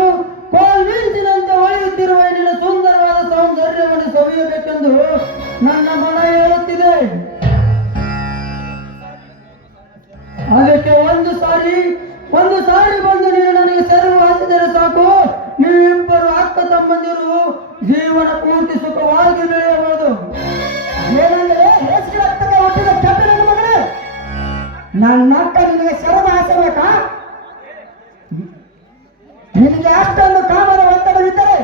ಕೋಲ್ಮಿಂಚಿನಂತೆ ಹೊಳೆಯುತ್ತಿರುವ ನಿನ್ನ ಸುಂದರವಾದ ಸೌಂದರ್ಯವನ್ನು ಸವಿಯಬೇಕೆಂದು ನನ್ನ ಮನ ಹೇಳುತ್ತಿದೆ. ಅದಕ್ಕೆ ಒಂದು ಸಾರಿ ಬಂದು ನೀನು ನನಗೆ ಸೆರವು ಹಾಕಿದರೆ ಸಾಕು. ನೀವಿಬ್ಬರು ಅಕ್ಕ ತಮ್ಮಂದಿರು ಜೀವನ ಪೂರ್ತಿ ಸುಖವಾಗಿ ಬೆಳೆಯಬಹುದು. ಏನಂದ್ರೆ ಹೇಸಿಗೆ ರಕ್ತಕ್ಕೆ ಹುಟ್ಟಿದ ಕೆಟ್ಟ ನನ್ನ ಮಗನೇ, ನನ್ನ ಅಕ್ಕ ನಿನಗೆ ಸೆರವು ಹಾಸಬೇಕಾ? ನಿನಗೆ ಅಷ್ಟೊಂದು ಕಾಮದ ಒತ್ತಡವಿದ್ದರೆ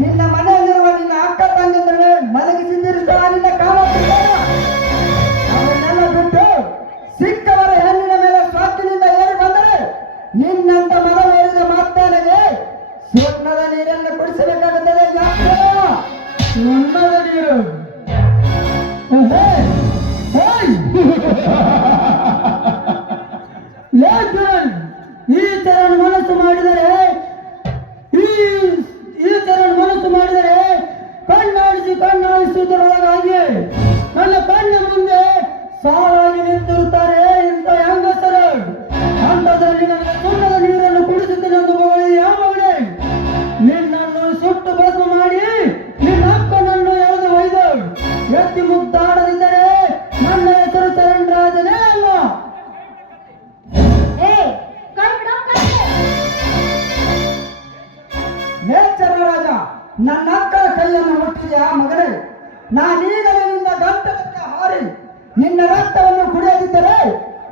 ನಿನ್ನ ಮನೆಯಲ್ಲಿರುವ ನಿನ್ನ ಅಕ್ಕ ತಂಗಿದ್ರೆ ಮಲಗಿಸಿದಿರಿಸುವ ನಿನ್ನ ಕಾಮ ಅವನ್ನೆಲ್ಲ ಬಿಟ್ಟು ಸಿಕ್ಕವರ ಹೆಣ್ಣಿನ ಮೇಲೆ ಸ್ವಾರ್ಥಿನಿಂದ ಏರಿ ಬಂದರೆ ನಿನ್ನಂತ ಮನವೇರಿದ ಮಾತಾನೆಗೆ ಸುಣ್ಣದ ನೀರನ್ನು ಕುಡಿಸಬೇಕಾಗುತ್ತದೆ. ಸುಣ್ಣದ ನೀರು ಈ ತರ ಮನಸ್ಸು ಮಾಡಿದರೆ ಕಣ್ಣಾಡಿಸುವುದರೊಳಗಾಗಿ ನನ್ನ ಕಣ್ಣ ಮುಂದೆ ಸಾಲಾಗಿ ನಿಂತಿರುತ್ತಾರೆ ಇಂಥ ಹೆಂಗಸರು. ಅಂಥದ್ರಲ್ಲಿ ನನಗೆ ಸುಣ್ಣದ ನೀರನ್ನು ಕುಡಿಸುತ್ತೇನೆಂದು ಯಾವಳೆ ನಿನ್ನನ್ನು ಸುಟ್ಟು ಭಸ್ಮ ಮಾಡಿ ನಿನ್ನ ಅಕ್ಕನನ್ನು ಎಳೆದು ಒಯ್ದು ಎತ್ತಿ ಮುಗ್ದಾಡದಿದ್ದರೆ ನನ್ನ ಹೆಸರು ಚರಣ್ ರಾಜನೇ ಅಲ್ಲ. ರಾಜ, ನನ್ನ ಅಕ್ಕನ ಕೈಯನ್ನು ಮುಟ್ಟಿದ್ಯಾ ಮಗನೇ? ನಾನೀಗಲೇ ನಿನ್ನ ಗಂಟಲಕ್ಕೆ ಹಾರಿ ನಿನ್ನ ರಕ್ತವನ್ನು ಕುಡಿಯದಿದ್ದರೆ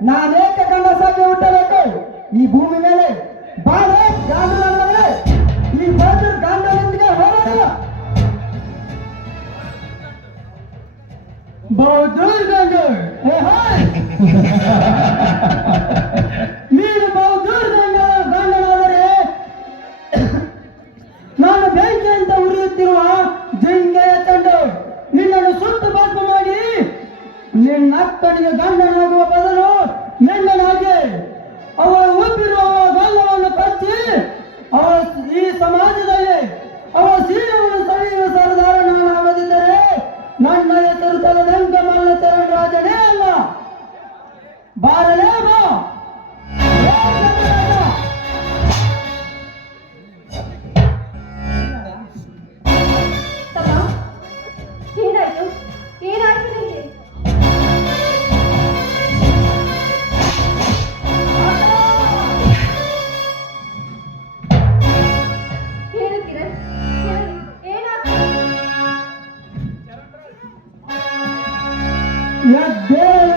ನಾನೇಕೆ ಗಂಡಸಾಗಿ ಹುಟ್ಟಬೇಕು ಈ ಭೂಮಿ ಮೇಲೆ? ಬಾಳೆ ಗಾಂಡು ನನ್ನ ಮಗನೇ, ಈ ಬಹದ್ದೂರ್ ಗಾಂಡನೊಂದಿಗೆ ಹೋರಾಡ. ಬಹದ್ದೂರ್ ಗಾಂಡು, ನೀನು ಬಹದ್ದೂರ್ ಗಂಡನಾದರೆ ನಾನು ಬೆಂಕಿ ಅಂತ ಉರಿಯುತ್ತಿರುವ ಜಿಂಕೆಯ ತಂಡು ನಿನ್ನನ್ನು ಸುಟ್ಟು ಭಸ್ಮ ಮಾಡಿ ನಿನ್ನ ಅಕ್ಕನಿಗೆ ಗಂಡನಾಗುವ ಬದಲು ನಿನ್ನನಾಗಿ ಅವಳು ಉಬ್ಬಿರುವ ಗಲ್ಲವನ್ನು ಕಚ್ಚಿ ಈ ಸಮಾಜದಲ್ಲಿ ಅವಳ ಸೀರೆಯನ್ನು ಸವಿಯುವ ಸರದಾರ ನಾನಾಗದಿದ್ದರೆ ನನ್ನ ಹೆಸರು ತಲೆದಂಕ ಮಲ್ಲ ಚರಣ್ ರಾಜನೇ ಅಲ್ಲ. ಬಾರಲೇ ಬಾ.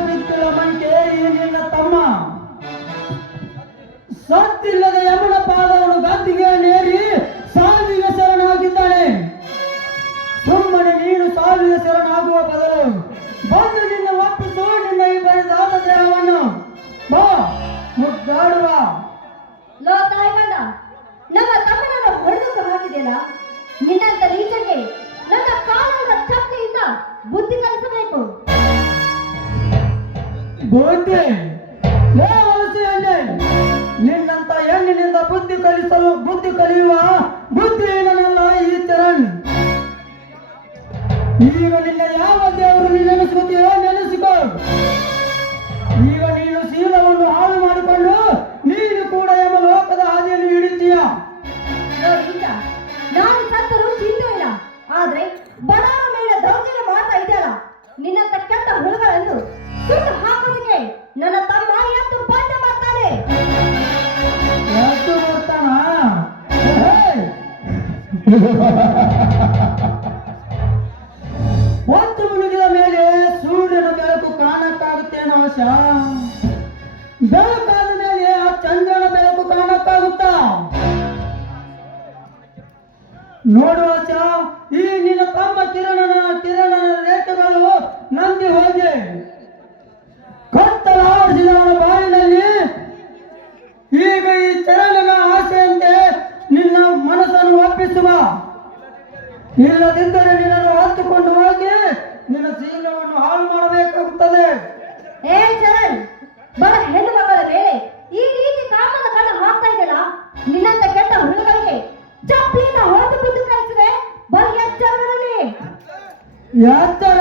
ಬಿದ್ದಿಲ್ಲ ಮಂಕೆ ಈ ನಿನ್ನ ತಮ್ಮ ಸತ್ತಿಲ್ಲದ ಯಮನ ಪಾದವನ್ನು ಗದ್ದಿಗೆ ನೇರಿ ಸಾವಿಗೆ ಶರಣಾಗಿದ್ದಾನೆ. ಸುಮ್ಮನೆ ನೀನು ಸಾವಿಗೆ ಶರಣಾಗುವ ಬದಲು ಬಂದು ನಿನ್ನ ಒಪ್ಪಿಸು ನಿನ್ನ ಈ ಬರಿದಾದ ದೇಹವನ್ನು ಬಾ ಮುದ್ದಾಡುವ. ಲೋ ತಾಯಿಗಂಡ, ನಮ್ಮ ತಮ್ಮನನ್ನು ಹೊಡೆದು ಹಾಕಿದೆಯಲ್ಲ, ನಿನ್ನಂತ ನೀಚಗೆ ನನ್ನ ಕಾಲದ ಚಪ್ಪಲಿಯಿಂದ ಬುದ್ಧಿ ಕಲಿಸಬೇಕು. ಬುದ್ಧಿ ನಿನ್ನಂತ ಹೆಣ್ಣಿನಿಂದ ಬುದ್ಧಿ ಕಲಿಯುವ ಬುದ್ಧಿಹೀನನಲ್ಲ ಈ ಚರಣ್. ಈಗ ನಿನ್ನ ಯಾವ ದೇವರು ನೆನೆಸುತ್ತೀಯೋ ನೆನೆಸಿಕೋ. ಈಗ ನೀನು ಶೀಲವನ್ನು ಹಾಳು ಮಾಡಿಕೊಂಡು ನೀನು ಕೂಡ ಎಂಬ ಲೋಕದ ಹಾದಿಯನ್ನು ಹಿಡಿತೀಯ. ನಾನು ಸತ್ತರೂ ಚಿಂತೆ ಇಲ್ಲ, ಆದ್ರೆ ಬಡವರ ಮೇಲೆ ದೌರ್ಜನ್ಯ ಮಾಡ್ತಾ ಇದೆಯಲ್ಲ, ನಿನ್ನಂತ ಕೆಟ್ಟ ಹುಳುಗಳನ್ನು ಸುಟ್ಟು ಹಾಕೋದಕ್ಕೆ ನನ್ನ ತಮ್ಮ ಎಷ್ಟು ಬಂದ ಬರ್ತಾನೆ. ಎಷ್ಟು ಬರ್ತಾನ? ಹೊತ್ತು ಮುಳುಗಿದ ಮೇಲೆ ಸೂರ್ಯನ ಬೆಳಕು ಕಾಣಕ್ಕಾಗುತ್ತೇನೋ ಆಶ? ಬೆಳಕಾದ ಮೇಲೆ ಆ ಚಂದ್ರನ ಬೆಳಕು ಕಾಣಕ್ಕಾಗುತ್ತಾ? ನೋಡುವ ಆಶ, ಈ ನಿನ್ನ ತಮ್ಮ ಕಿರಣನ ರೇಖೆಗಳು ನಂದಿ ಹೋಗಿ ಕತ್ತಲಾಡಿಸಿದವನ ಬಾಳಿನಲ್ಲಿ ಈಗ ಈ ಚರಣನ ಆಸೆಯಂತೆ ನಿನ್ನ ಮನಸ್ಸನ್ನು ಒಪ್ಪಿಸುವ. ಇಲ್ಲದಿದ್ದರೆ ನಿನ್ನನ್ನು ಹತ್ತುಕೊಂಡು ಹೋಗಿ ನಿನ್ನ ಜೀವನವನ್ನು ಹಾಳು ಮಾಡಬೇಕಾಗುತ್ತದೆ. ಏ ಚರಣ್, ಬಡ ಹೆಣ್ಣು ಮಗಳ ಮೇಲೆ ಈ ರೀತಿ ಕಾಮದ ಕಣ್ಣ ಹಾಕ್ತಾ ಇದೆಯಲ್ಲ, ನಿನ್ನಂತ ಕೆಟ್ಟ ಹುಡುಗರಿಗೆ ಚಪ್ಪಲಿನ ಹೊರತು ಬಿದ್ದು ಕಳಿಸಿದೆ. ಬರೀ ಎಚ್ಚರದಲ್ಲಿ ಎಚ್ಚರ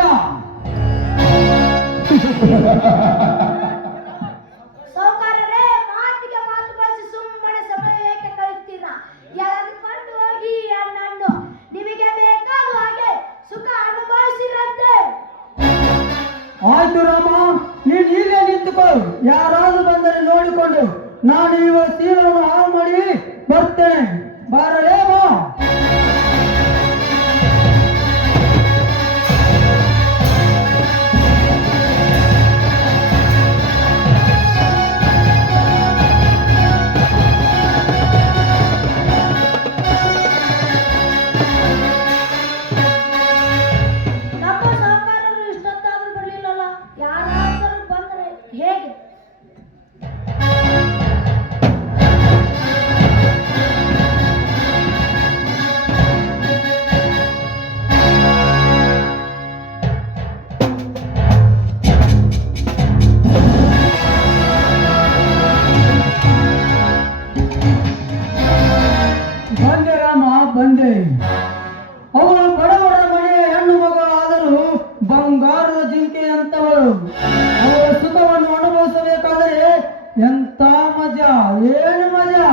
ಯಾರಾದ್ರೂ ಬಂದರೆ ನೋಡಿಕೊಂಡು ನಾನು ಇವ ಸೀಲವನ್ನು ಹಾಳು ಮಾಡಿ ಬರ್ತೇನೆ. ಬಾರಲೇ ಬಾ. ನಮ್ಮ ಸಹಕಾರರು ಇಷ್ಟೊತ್ತಾದ್ರೂ ಬರ್ಲಿಲ್ಲಲ್ಲ, ಯಾರಾದ್ರೂ ಬಂದ್ರೆ ಹೇಗೆ? ಬಂದೆ ರಾಮ, ಬಂದೆ. ಅವಳು ಬಡವರ ಮನೆಯ ಹೆಣ್ಣು ಮಗಳಾದರೂ ಬಂಗಾರದ ಜಿಂಕೆ ಅಂತವಳು. ಅವಳ ಸುಖವನ್ನು ಅನುಭವಿಸಬೇಕಾದರೆ ಎಂತ ಮಜಾ, ಏನು ಮಜಾ.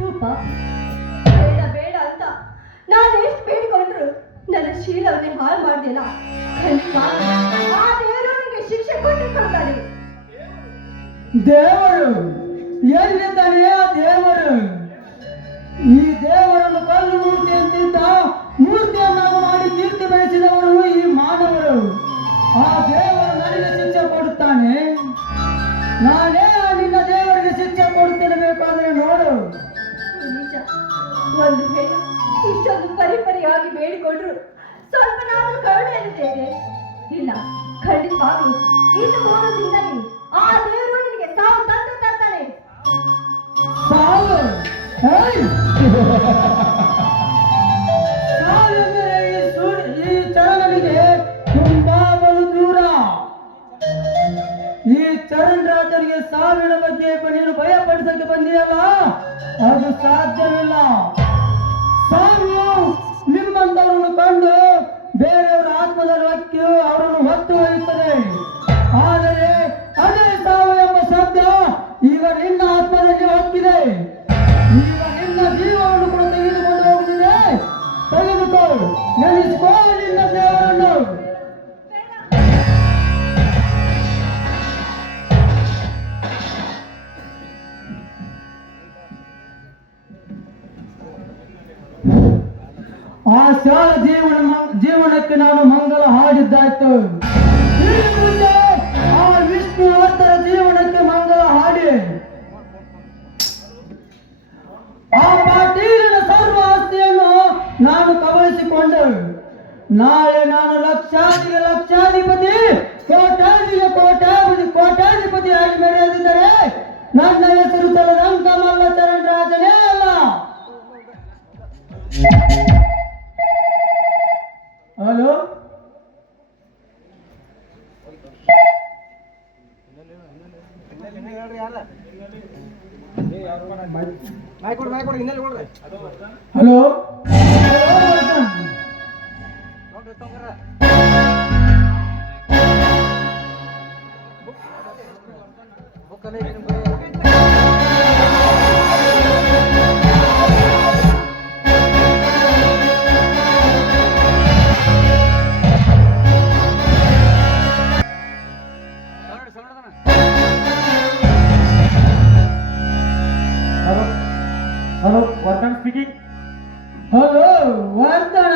ರೂಪ, ಬೇಡ ಬೇಡ ಅಂತ ನಾನು ಎಷ್ಟು ಬೇಡಿಕೊಂಡ್ರು ನನ್ನ ಶೀಲವನ್ನೇ ಹಾಳು ಮಾಡ್ದಿಲ್ಲ. ಆ ದೇವರು ನನಗೆ ಶಿಕ್ಷೆ ಕೊಟ್ಟಿರ್ತಾನೆ. ದೇವರು ಎಲ್ಲಿದ್ದಾನೆ? ಆ ದೇವರು, ಈ ದೇವರನ್ನು ಕಲ್ಲು ಮೂರ್ತಿ ಅಂತಿದ್ದ ಮೂರ್ತಿಯನ್ನಾಗಿ ಮಾಡಿ ಕೀರ್ತಿ ಬೆಳೆಸಿದವರು ಈ ಮಾನವರು. ಆ ದೇವರು ನನಗೆ ಶಿಕ್ಷೆ ಕೊಡುತ್ತಾನೆ. ನಾನೇ ನಿನ್ನ ದೇವರಿಗೆ ಶಿಕ್ಷೆ ಕೊಡುತ್ತೇನೆ. ಬೇಕಾದ್ರೆ ನೋಡು. ನಿಜ, ಒಂದು ಹೆಣ್ಣು ಇಷ್ಟೊಂದು ಪರಿಪರಿಯಾಗಿ ಬೇಡಿಕೊಂಡ್ರು ಸ್ವಲ್ಪ ನಾನು ಕರುಣೆಯಲ್ಲಿದ್ದೇನೆ. ಇಲ್ಲ, ಖಂಡಿತವಾಗ್ಲೂ ಇನ್ನು 3 ದಿನದಲ್ಲಿ ಆ ದೇವರು ನಿನಗೆ ಸಾವು ತಂದು ತರ್ತಾನೆ. ಸಾವು? ಹೇಯ್! ಸಾವೆಂದರೆ ಈ ಚರಣನಿಗೆ ತುಂಬಾ ಬಲು ದೂರ. ಈ ಚರಣ್ ರಾಜನಿಗೆ ಸಾವಿನ ಬಗ್ಗೆ ನೀನು ಭಯಪಡಿಸಕ್ಕೆ ಬಂದಿಯಲ್ಲ, ಅದು ಸಾಧ್ಯವಿಲ್ಲ. ಸಾವು ನಿಮ್ಮಂತವರನ್ನು ಕಂಡು ಬೇರೆಯವರ ಆತ್ಮದಲ್ಲಿ ಹೊಕ್ಕಿ ಅವರನ್ನು ಹೊತ್ತು ಒಯ್ಯುತ್ತದೆ. ಆದರೆ ಅದೇ ಸಾವು ಎಂಬ ಶಬ್ದ ಈಗ ನಿನ್ನ ಆತ್ಮದಲ್ಲಿ ಹೊಕ್ಕಿದೆ. ಈಗ ನಿನ್ನ ಜೀವವನ್ನು ಕೂಡ ತೆಗೆದುಕೊಂಡು ಹೋಗುತ್ತಿದೆ. ತೆಗೆದುಕೋ, ನೆನೆಸ್ಕೋ ನಿನ್ನ ದೇವರನ್ನು. ಆ ಶಾಲ ಜೀವನಕ್ಕೆ ನಾನು ಮಂಗಲ ಹಾಡಿದ್ದಾಯ್ತು. ಈ ಮುಂದೆ ಆ ವಿಷ್ಣುವರ್ಧನ ಜೀವನಕ್ಕೆ ಮಂಗಲ ಹಾಡಿ ಆ ಪಾಟೀಲಿನ ಸರ್ವ ಆಸ್ತಿಯನ್ನು ನಾನು ಕಬಳಿಸಿಕೊಂಡು ನಾಳೆ ನಾನು ಲಕ್ಷಾಧಿಗೆ ಲಕ್ಷಾಧಿಪತಿ, ಕೋಟ್ಯಾಧಿಗೆ ಕೋಟ್ಯಾಧಿಪತಿ ಆಗಿ ಮೆರೆದಿದ್ದರೆ ನನ್ನ ಹೆಸರು ತಲದಂಕ ಮಲ್ಲ ಚರಣ್ ರಾಜನೇ ಅಲ್ಲ. Hello, hello, hello, Vardhan speaking. Hello, Vardhana,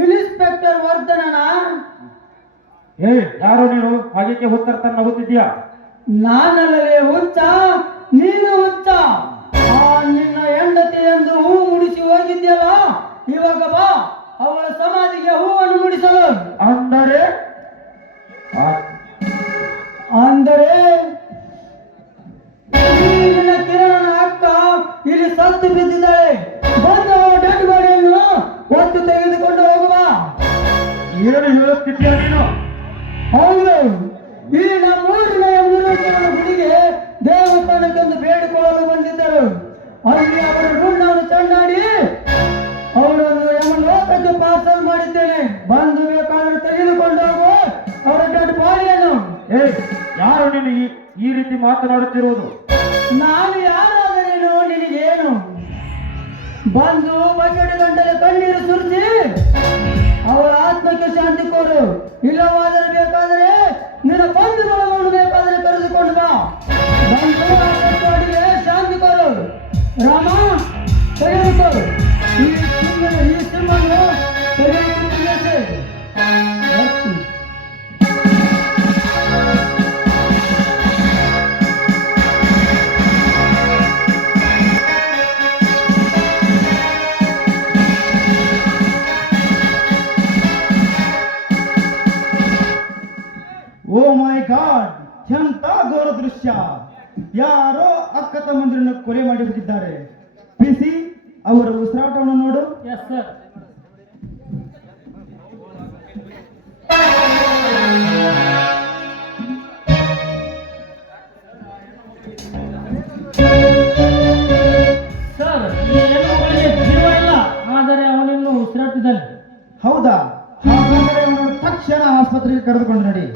inspector ವರ್ಧನನಾ? ಯಾರು ನೀನು? ಹಾಗೆ ಹುತ್ತರ್ತಾನ ನಗುತ್ತಿದ್ಯಾ? ನಾನಲ್ಲೇ ಹುಚ್ಚ, ನೀನು ಹುಚ್ಚ. ಆ ನಿನ್ನ ಹೆಂಡತಿ ಎಂದು ಹೂ ಮುಡಿಸಿ ಹೋಗಿದ್ಯಲ್ಲ, ಇವಾಗ ಬಾ ಅವಳ ಸಮಾಧಿಗೆ ಹೂವನ್ನು ಮುಡಿಸಲು. ಅಂದರೆ ನಿನ್ನ ಕಿರಣನ ಅಕ್ಕ ಇಲ್ಲಿ ಸತ್ತು ಬಿದ್ದಿದ್ದಾಳೆ. ಬೇಡುತ್ತಿದ್ದೀಯ ನೀನು? ಹೌದು, ಈ ನಮ್ಮೂರಿನ ಮುರುಗೇಶ್ವರನ ಗುಡಿಗೆ ದೇವಸ್ಥಾನಕ್ಕೆಂದು ಬೇಡಿಕೊಳ್ಳಲು ಬಂದಿದ್ದರು. ಅಲ್ಲಿ ಅವರ ಋಣವನ್ನು ಚಂಡಾಡಿ ಅವರನ್ನು ಯಮಲೋಕಕ್ಕೆ ಪಾರ್ಸಲ್ ಮಾಡಿದ್ದೇನೆ. ಬಂದು ಬೇಕಾದ್ರೆ ತೆಗೆದುಕೊಂಡು ಹೋಗು ಅವರ ಡೆಡ್ ಬಾಡಿಯನ್ನು. ಯಾರು ನೀನು ಈ ರೀತಿ ಮಾತನಾಡುತ್ತಿರುವುದು? ನಾನು ಯಾರಾದರೇನು ನಿನಗೇನು? ಬಂದು ಬಕೆಟ್ ಗಂಟಲೆ ಕಣ್ಣೀರು ಸುರಿಸಿ ಅವರ ಆತ್ಮಕ್ಕೆ ಶಾಂತಿ ಕೋರು. ಇಲ್ಲವಾದರೆ ಬೇಕಾದರೆ ನಿನ್ನ ಬಂಧುಗಳನ್ನು ಬೇಕಾದರೆ ಕರೆದುಕೊಂಡು ಬಾ. ಬಂದು ಆ ಡೆಡ್ ಬಾಡಿಗೆ ಶಾಂತಿ ಕೋರು. ರಾಮ ತೆಗೆದುಕೋ ಈ ಸಿಂಹನ್ನು ತೆಗೆದುಕೊಳ್ಳುತ್ತೆ. ಓ ಮೈ ಗಾಡ್, ಎಂತ ಘೋರ ದೃಶ್ಯ! ಯಾರೋ ಅಕ್ಕ ತಮ್ಮಂದಿರನ್ನು ಕೊಲೆ ಮಾಡಿಬಿಟ್ಟಿದ್ದಾರೆ. ಪಿಸಿ ಅವರ ಉಸಿರಾಟವನ್ನು ನೋಡು. Yes sir. ಸರ್, ಈ ಹೆಣ್ಣುಗಳಿಗೆ ಜೀವ ಇಲ್ಲ, ಆದರೆ ಅವನಿನ್ನು ಉಸಿರಾಡ್ತಿದ್ದಾನೆ. ಹೌದಾ? ಹಾಗಾದರೆ ಅವನನ್ನು ತಕ್ಷಣ ಆಸ್ಪತ್ರೆಗೆ ಕರೆದುಕೊಂಡು ನಡಿ.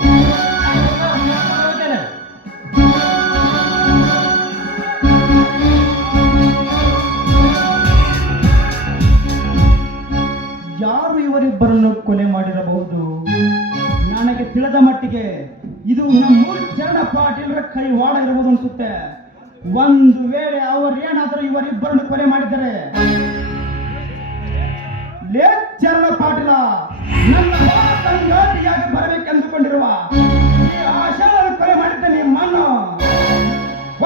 ಯಾರು ಇವರಿಬ್ಬರನ್ನು ಕೊಲೆ ಮಾಡಿರಬಹುದು? ನನಗೆ ತಿಳಿದ ಮಟ್ಟಿಗೆ ಇದು ನಮ್ಮೂರು ಚರಣ ಪಾಟೀಲರ ಕೈವಾಡ ಇರಬಹುದು ಅನ್ಸುತ್ತೆ. ಒಂದು ವೇಳೆ ಅವರೇನಾದರೂ ಇವರಿಬ್ಬರನ್ನು ಕೊಲೆ ಮಾಡಿದರೆ, ಲೇ ಚರಣ ಪಾಟೀಲ, ನನ್ನ ಸಂಗಾತಿಯಾಗಿ ಬರಬೇಕೆಂದುಕೊಂಡಿರುವ ಈ ಆಶಾವನ್ನು ಕೊಲೆ ಮಾಡಿದ್ದ ನಿಮ್ಮನ್ನು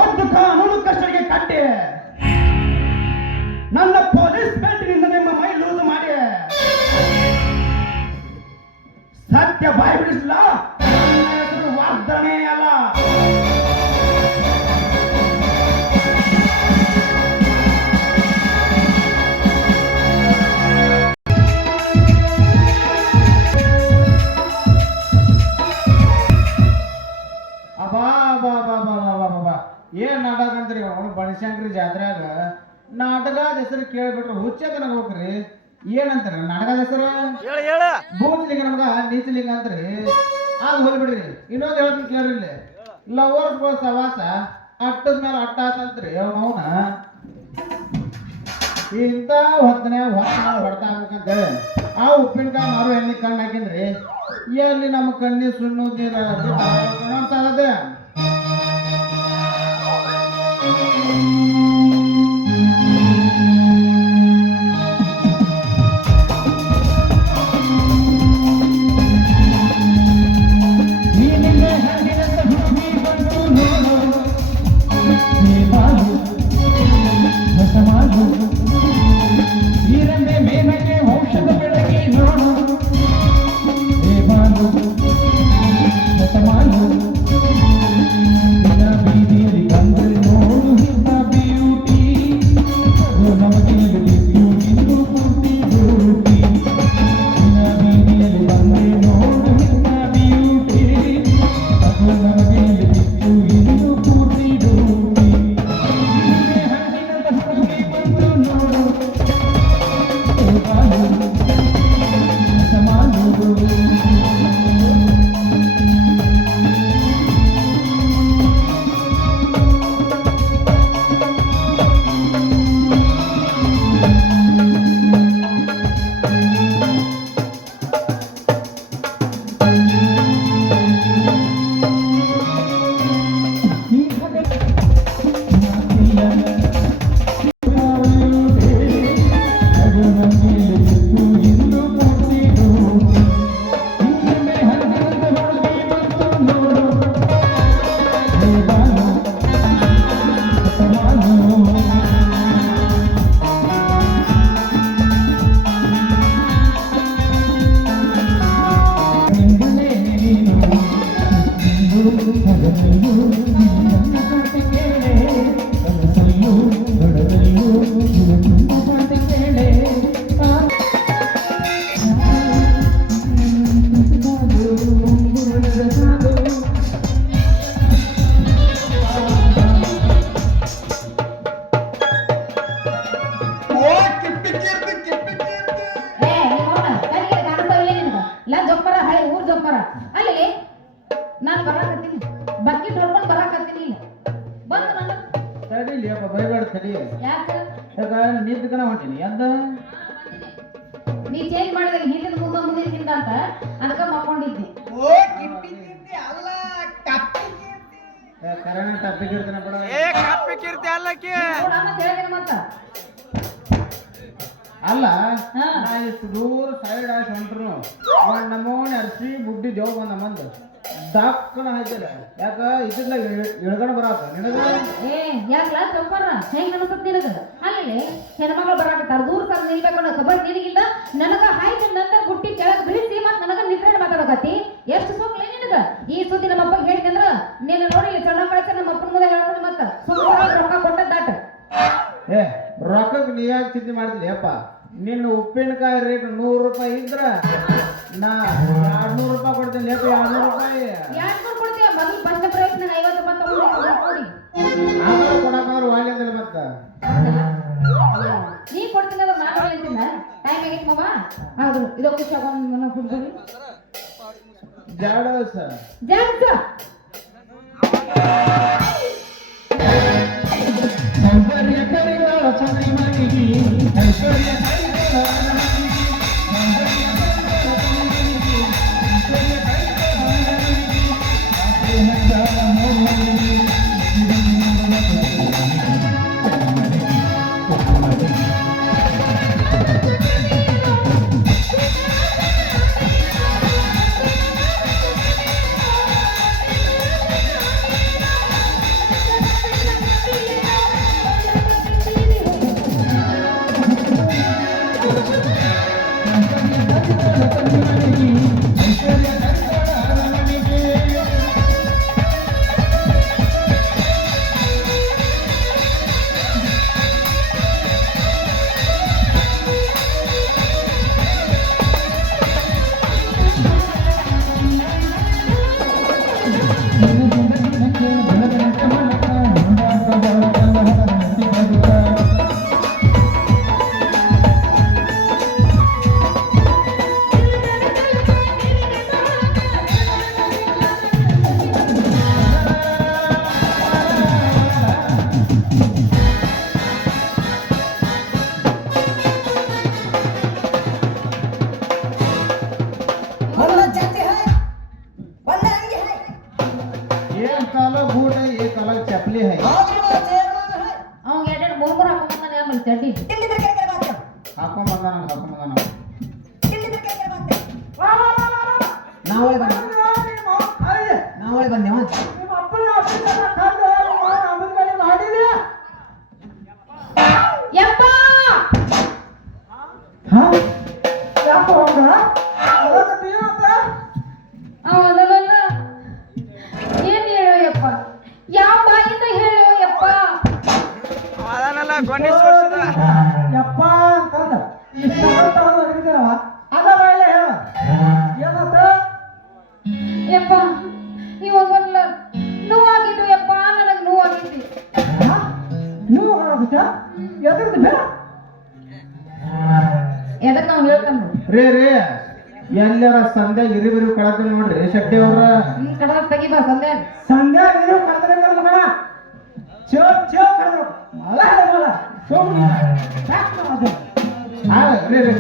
ಒಂದು ಕಾನೂನು ಕಸ್ಟಡಿಗೆ ಕಟ್ಟಿ ನನ್ನ ಪೊಲೀಸ್ ಬೆಲ್ಟ್ನಿಂದ ನಿಮ್ಮ ಮೈ ಲೂಸ್ ಮಾಡಿ ಸತ್ಯ ಬಾಯಿ ಬಿಡಿಸಲ್ಲ. ನನ್ನ ಹೆಸರು ವಾಗ್ದಾನೆ ಅಲ್ಲ. ಏನ್ ನಾಟಕ ಅಂತ್ರಿ? ಅವನು ಬನಶಂಕರಿ ಜಾತ್ರೆಯಾಗ ನಾಟಕದ ಹೆಸರು ಕೇಳ್ಬಿಟ್ರು ಹುಚ್ಚದ ಹೋಗ್ರಿ. ಏನಂತಾರ ನಾಟಕದ ಹೆಸರು? ಭೂತಲಿಂಗ ನಮಗ ನೀಚಲಿಂಗ ಅಂತ್ರಿ. ಆಗ ಹೋಗ್ಬಿಡ್ರಿ. ಇನ್ನೊಂದು ಹೇಳ್ತೀನಿ ಕೇಳ್ರಿ, ಲವರ್ಸ್ಗಳ ಸವಾಸ ಅಟ್ಟದ ಮೇಲೆ ಅಟ್ಟಾಸ ಅಂತ್ರಿ. ಅವನ ಇಂಥ ಹೊತ್ತನೆ ಹೊಡ್ತಾ ಹಾಕ್ಬೇಕಂತೇಳಿ ಆ ಉಪ್ಪಿನಕಾಯಿ ಮಾರು ಎಣ್ಣೆ ಕಣ್ಣು ಹಾಕಿನ್ರಿ. ಎಲ್ಲಿ ನಮ್ಮ ಕಣ್ಣಿ ಸುಣ್ಣು ನೀರು ಅನ್ಸದೆ. ಬೀದಿಯಲ್ಲಿ ಬಂದ್ರೆ ನೋಡು ಏ ನಿಮ್ಮವ್ನ ಕಣ್ಣಿಗೆ ಕಾಣಿಸ್ತಾವಿಲ್ಲ ನಿನಗ ಇಲ್ಲ ಜೊಪ್ಪರ ಹಳೆ ಊರ್ ಜೊಪ್ಪರ ಅಲ್ಲಿ ನಾನು ಬರಾಕತ್ತೀನಿ ಬಕೆಟ್ ಹೊಡ್ಕೊಂಡು ಬರಾಕತ್ತೀನಿ ಇಲ್ಲ ಬಂದು ನಾನು ತಡೀಲಿ ಅಪ್ಪ ಬೈಬೇಡ ತಡಿ ಯಾಕೆ ಯಾಕ ನಿಂತ್ಕನ ಹೊಂಟೀನಿ ಎದ್ದ ನೀ ಚೇಂಜ್ ಮಾಡಿದಾಗ ಹಿಂದಿನ ಮುಂದಿನ ಹಿಂದ ಅಂತ ಅದಕ್ಕೆ ಮಕ್ಕೊಂಡಿದ್ದೆ ಕರೆನ ಟಪ್ಪಿಗೆ ಇರ್ತಾನೆ ಬಿಡ ನೋಡಮ್ಮ ಹೇಳ್ತೀನಿ ಮತ್ತ ಅಲ್ಲ ಹಾ. ನಾ ಇಷ್ಟು ದೂರ ಸೈಡ್ ಆಗಿ ಹೊಂಟ್ರು ಒಂದ್ ನಮೂನಿ ಅರ್ಸಿ ಬುಡ್ಡಿ ದೇವ್ ಬಂದ ಮಂದ ದಾಕ್ಕನ ಹಾಕಿಲ್ಲ ಯಾಕ ಇದ್ದಿದ್ಲಾಗ ಇಳ್ಗಣ ಬರಾಕ ನಿನಗ ಏ ಯಾಕಲ ಚೊಪ್ಪರ ಹೆಂಗ್ ಅನ್ಸತ್ ನಿನಗ ಅಲ್ಲಿ ಹೆಣ್ಮಗಳು ಬರಾಕತ್ತಾರ ದೂರ ಸರ್ ನಿಲ್ಬೇಕು ಖಬರ್ ನಿನಗಿಲ್ಲ ನನಗ ಹಾಯ್ತು ನಂತರ ಬುಟ್ಟಿ ಕೆಳಗೆ ಬೀಳಿಸಿ ಮತ್ ನನಗ ನಿಂತ್ಕೊಂಡು ಮಾತಾಡಕತ್ತಿ ಎಷ್ಟು ಸೋಕ್ಲೆ ನಿನಗ ಈ ಸುದ್ದಿ ನಮ್ಮ ಅಪ್ಪಗೆ ಹೇಳಿದಂದ್ರ ನೀನು ನೋಡಿ ಸಣ್ಣ ಕಳ್ಸ ನಮ್ಮ ಅಪ್ಪನ ಮುಂದೆ ಹೇಳ್ಕೊಂಡು ಮತ್ತ ಸುಮ್ಮನೆ ರೊಕ್ಕ ಕೊಟ್ಟದ್ದಾಟ ಏ ರೊಕ್ಕಕ್ಕೆ ನೀ ಯಾಕೆ ಚಿಂತೆ ಮಾಡಿದ್ಲಿ ಅಪ್ಪ ನಿನ್ನ ಉಪ್ಪಿನಕಾಯಿ ರೇಟ್ 100 ರೂಪಾಯಿ ಇದ್ರ ನಾ 200 ರೂಪಾಯಿ ಕೊಡ್ತೇನೆ ಲೇಪ 200 ರೂಪಾಯಿ ಯಾಕೆ ಕೊಡ್ತೀಯ ಮೊದಲು ಫಸ್ಟ್ ಪ್ರೈಸ್ ನಾನು 50 ರೂಪಾಯಿ ತಗೊಂಡು ಕೊಡಿ ಆಮೇಲೆ ಕೊಡಕ್ಕಾದ್ರೆ ವಾಲಿ ಅಂದ್ರೆ ಮತ್ತ ನೀ ಕೊಡ್ತೀನಿ ಅಂದ್ರೆ ನಾನು ಹೇಳ್ತೀನಿ ಟೈಮ್ ಆಗೈತೆ ಮಾವ ಹೌದು ಇದು ಖುಷಿ ಆಗೋಣ ಫುಡ್ಬಾಲಿ ಜಾಡ ಸರ್ ಜಾಗ್ಸ ಸೌಂದರ್ಯ ಕಲಿಗಳ ಚಂದ್ರಿಮನಿಗೆ ಐಶ್ವರ್ಯ ಕಲಿಗಳ ರಮಣಿಗೆ, ಸೌಂದರ್ಯ ಕಲಿಗಳ ಚಂದ್ರಿಮನಿಗೆ, ಐಶ್ವರ್ಯ ಕಲಿಗಳ ರಮಣಿಗೆ, ಆಕೆ ಹೆಂಗಾಳ ನೋಡುವವನಿಗೆ, ಐಶ್ವರ್ಯ ಕಲಿಗಳ ರಮಣಿಗೆ. ಏನ್ ಕಾಲ ಬೂಟ್ है ये काला चपली है ಅವ್ನು ಎರಡು ಮೂರು ಹಾಕೊಂಬಂದಾನೆ ಆಮೇಲೆ ಚಡ್ಡಿ ಹಾಕೊಂಡ್ ಬಂದಾನ ನಾವಳೆ ಬಂದೇವ ನಿಮ್ಮ ಅಪ್ಪನ ಆಫೀಸನ್ನ ಕಂಡು ಅಮ್ಮನ ಕಡೆ ಮಾಡಿದೆ. ಯಪ್ಪ ಹಾ ಯಾಕೋ ಹಂಗ ಅದಕ್ಕೆ ನೀವಂತ ಅವನಲ್ಲ ಏನ್ ಹೇಳೋ ಯಪ್ಪ ಯಾವ ಬಾಯಿಂದ ಹೇಳೋ ಯಪ್ಪ ಯಪ್ಪ ಅಂತಂದ ಇಷ್ಟ ಹಿಡಿದಿರವ ಅದ ಬಾಯಿಲೆ ಹೇಳ ಏನಂತ ಯಪ್ಪ ಇವಾಗಲ್ಲ ನೋವಾಗಿದ್ದು ಯಪ್ಪ ನನಗೆ ನೋವಾಗಿದ್ದಿ ನೀವು ಆಗುತ್ತಾ ಎದ್ರದ್ದು ಬೇಡ ಎದಕ್ ನಾವು ಹೇಳ್ಕೊಂಡು ರೀ ಎಲ್ಲಾರ ಸಂದೆ ಇರಿಬಿರಿ ಕಳತೀನಿ ನೋಡ್ರಿ ಶೆಟ್ಟಿ ಅವ್ರ ಕಡದ ತೆಗಿಬಾ ಸಂಧ್ಯಾಗ ಸಂಧ್ಯಾ ನೀರು ಕರ್ತನೆ ಮಗ ಚೇವ್ ಕರೆದ್ರು ಮಳ ಮಳ ಸೋಮು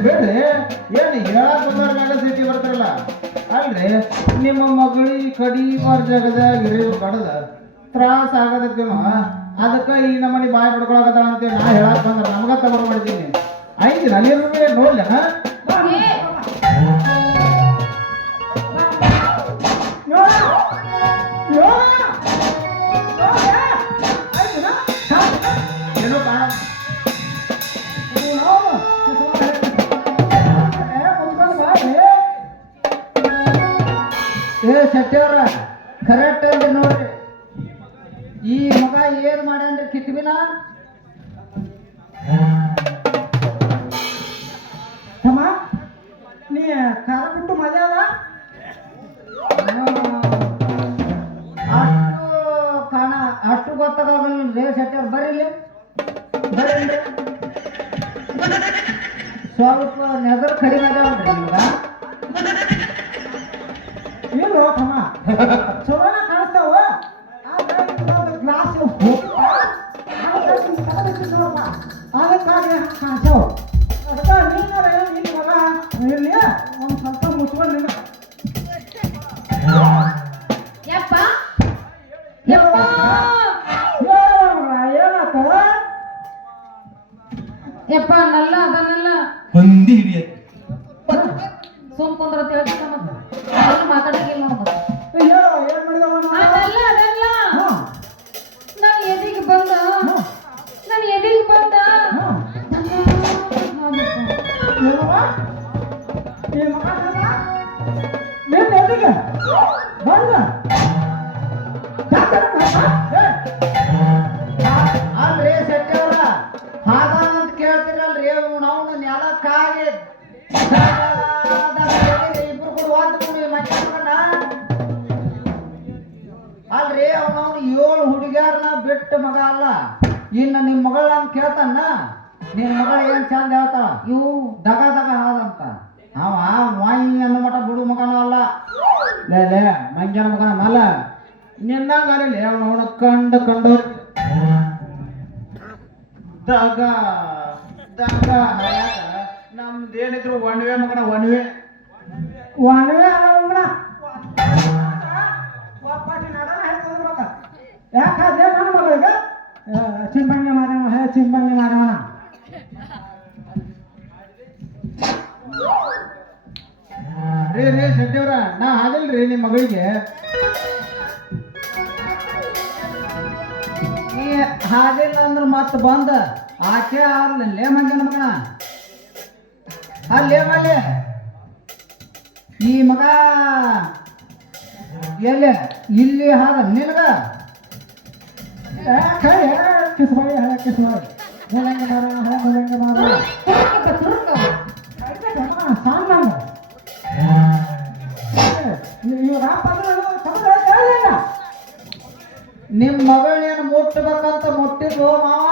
ಬೇಡ್ರಿ ಏನ್ ಹೇಳಕ್ ಬಂದವ್ರ ಮೇಲೆ ಸಿಟಿ ಬರ್ತಾರಲ್ಲ ಅಲ್ರಿ ನಿಮ್ಮ ಮಗಳಿ ಕಡಿ ಜಾಗದಾಗ ಇರಿಬಿರು ಕಡದ ತ್ರಾಸ ಆಗದಕ್ಕೇನು ಅದಕ್ಕ ಈ ನಮ್ಮನಿ ಬಾಯಿ ಬಿಡ್ಕೊಳಕತ್ತಾಳ ಅಂತೇಳಿ ನಾ ಹೇಳಕ್ ಬಂದ್ರ ನಮಗ ತಗೊಂಡ್ ಮಾಡಿದ್ದೀನಿ ಐದು ಅಲ್ಲಿ ನೋಡ್ಲೇನ ಏನೋ ಕಾಣ ಏ ಶೆಟ್ಟಿಯವ್ರ ಕರೆಕ್ಟ್ ಅಂತ ನೋಡ್ರಿ ಈ ಮಗ ಏನ್ ಮಾಡ್ಯಾನ್ರಿ ಕಿತ್ಬಿನ ತಮ್ಮ ನೀ ಖಾರ ಬಿಟ್ಟು ಮಜಾ ಅದ ಅಷ್ಟು ಕಾಣ ಅಷ್ಟು ಗೊತ್ತಾಗಲ್ರಿ ಶೆಟ್ಟಿಯವ್ರ ಬರ್ರಿ ಇಲ್ಲಿ ಬರ್ರಿ ಸ್ವಲ್ಪ ನೆದರ್ ಕಡಿಮೆ ಅದಾವಲ್ರಿ ನಿಮ್ಗ ಇಲ್ಲ ತಮ್ಮ ಚಲೋನ ಕಾಣಿಸ್ತಾವ ಗ್ಲಾಸ್ ಅದಕ್ಕಾಗಿ ಕಾಣಿಸ್ತಾವ ಅದಕ್ಕೆ ನಿನ್ನ ಮಗ ಇರ್ಲಿ ಒಂದು ಸ್ವಲ್ಪ ಮುಚ್ಕೊಂಡು ನಿನ್ನ ಯಪ್ಪ ಯಪ್ಪ ಏನಾತ ಯಪ್ಪ ನಲ್ಲ ಅದನ್ನೆಲ್ಲ ಹೊಂದಿ ಹಿಡಿಯತ್ತೆ ಸುಮ್ ಕುಂದ್ರ ಹೇಳ್ತ ಮತ್ತೆ ಮಾತಾಡಂಗಿಲ್ಲ ನೋಡ್ಬೋದು ಅಯ್ಯೋ ಏನ್ ಮಾಡಿದವ ಅದಲ್ಲ ನನ್ನ ಎದಿಗೆ ಬಂದ ನನ್ನ ಎದಿಗೆ ಬಂದ ಏನವ್ವ ಈ ಮಗ ನಿನ್ನ ಎದಿಗೆ ಬಂದ ಅಲ್ರಿ ಸತ್ಯವ್ರ ಹಾಗ ಅಂತ ಕೇಳ್ತಿರಲ್ರಿ ನಾವು ನೆಲಕ್ಕಾಗಿ ಇಬ್ರು ಕೂಡ ವಾದ್ಕೊಂಡು ಮಕ್ಕಳನ್ನ ಅಲ್ರಿ ಅವನು 7 ಹುಡುಗಿಯರನ್ನ ಬಿಟ್ಟ ಮಗ ಅಲ್ಲ ಇನ್ನ ನಿಮ್ ಮಗಳನ್ನ ಕೇಳ್ತಾನ ನಿನ್ ಮಗಳ ಏನ್ ಚಂದ ಹೇಳ್ತಾಳ ಇವು ದಗ ಹಾದಂತ ಅವ ವಾಯಿ ಅನ್ನೋ ಮಟ ಬಿಡು ಮಗನೂ ಅಲ್ಲ ಲೇ ಮಂಜನ ಮಗನ ಮಲ್ಲ ನಿನ್ನಂಗ ಅಲ್ಲಿ ಅವನ ಕಂಡು ದಗ ನಮ್ದೇನಿದ್ರು ಒಣವೆ ಮಗನ ಒಣವೆ ಯಾಕಾದ್ರೆ ನನ್ನ ಮಗಳಿಗೆ ಚಿಂಬಂಗೆ ಮಾರವ ಚಿಂಬಂಗೆ ಮಾರವಣ ರೀ ಸತ್ಯವ್ರ ನಾ ಹಾದಿಲ್ರಿ ನಿಮ್ಮ ಮಗಳಿಗೆ ನೀ ಹಾದಿಲ್ಲ ಅಂದ್ರೆ ಮತ್ತೆ ಬಂದ ಆಕೆ ಆರ್ಲೇ ಮಂಜನ ಮಗನ ಅಲ್ಲೇ ಮಲ್ಲೆ ಈ ಮಗ ಎಲ್ಲಿ ಇಲ್ಲಿ ಹಾದ ನಿನಗ ಕಿಸ್ಬಾಯಿ ಕಿಸ್ಬಾಯಿ ಮೂಲಂಗಿ ಮಾರವ ಮೂಲಂಗಿ ಮಾರವ ಸಾಂಗ್ ನಿಮ್ ಮಗಳೇನು ಮುಟ್ಟಬೇಕಂತ ಮುಟ್ಟಿದ್ವು ಮಾವ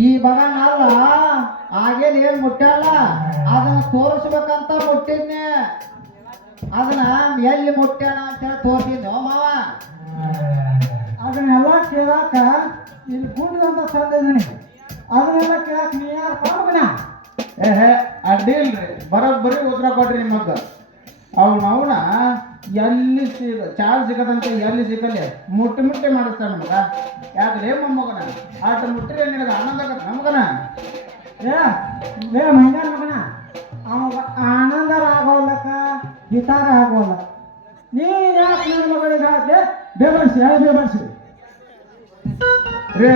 ಈ ಮಗನಲ್ಲ ಆಗೇನ್ ಏನ್ ಮುಟ್ಟ್ಯಾಲ ಅದನ್ನ ತೋರಿಸ್ಬೇಕಂತ ಮುಟ್ಟಿದ್ನೆ ಅದನ್ನ ಎಲ್ಲಿ ಮುಟ್ಟ್ಯಾನ ಅಂತ ಹೇಳಿ ತೋರಿಸಿದ್ವು ಮಾವ ಅದನ್ನೆಲ್ಲ ಕೇಳಾಕ ಇಲ್ಲಿ ಗುಂಡದಂತ ತಂದಿದ್ದೀನಿ ಅದನ್ನೆಲ್ಲ ಕೇಳಾಕ ನೀ ಯಾರು ಪಾಪನ ಅಡ್ಡಿ ಇಲ್ರಿ ಬರೋಬ್ಬರಿ ಉತ್ತರ ಕೊಡ್ರಿ ನಿಮ್ಮಕ್ಕ ಅವನ ಎಲ್ಲಿ ಚಾರ್ಜ್ ಸಿಗದಂತ ಎಲ್ಲಿ ಸಿಗಲ್ಲಿ ಮುಟ್ಟಿ ಮಾಡಿಸ್ತಾನ ಮಗ ಯಾಕಲೇ ಮೊಮ್ಮಗನ ಆಟ ಮುಟ್ಟಿರಿ ನಿನಗೆ ಆನಂದ ನಮಗನ ಏ ಮಂಜಾನ ಮಗನ ಅವ ಆನಂದರ ಆಗೋಲ್ಲಕ್ಕ ಹಿತಾರ ಆಗೋಲ್ಲ ನೀ ಯಾಕೆ ನನ್ನ ಮಗಳಿಗೆ ಆದ್ರೆ ಬೇಬರ್ಸಿ ಬೇಬರ್ಸಿ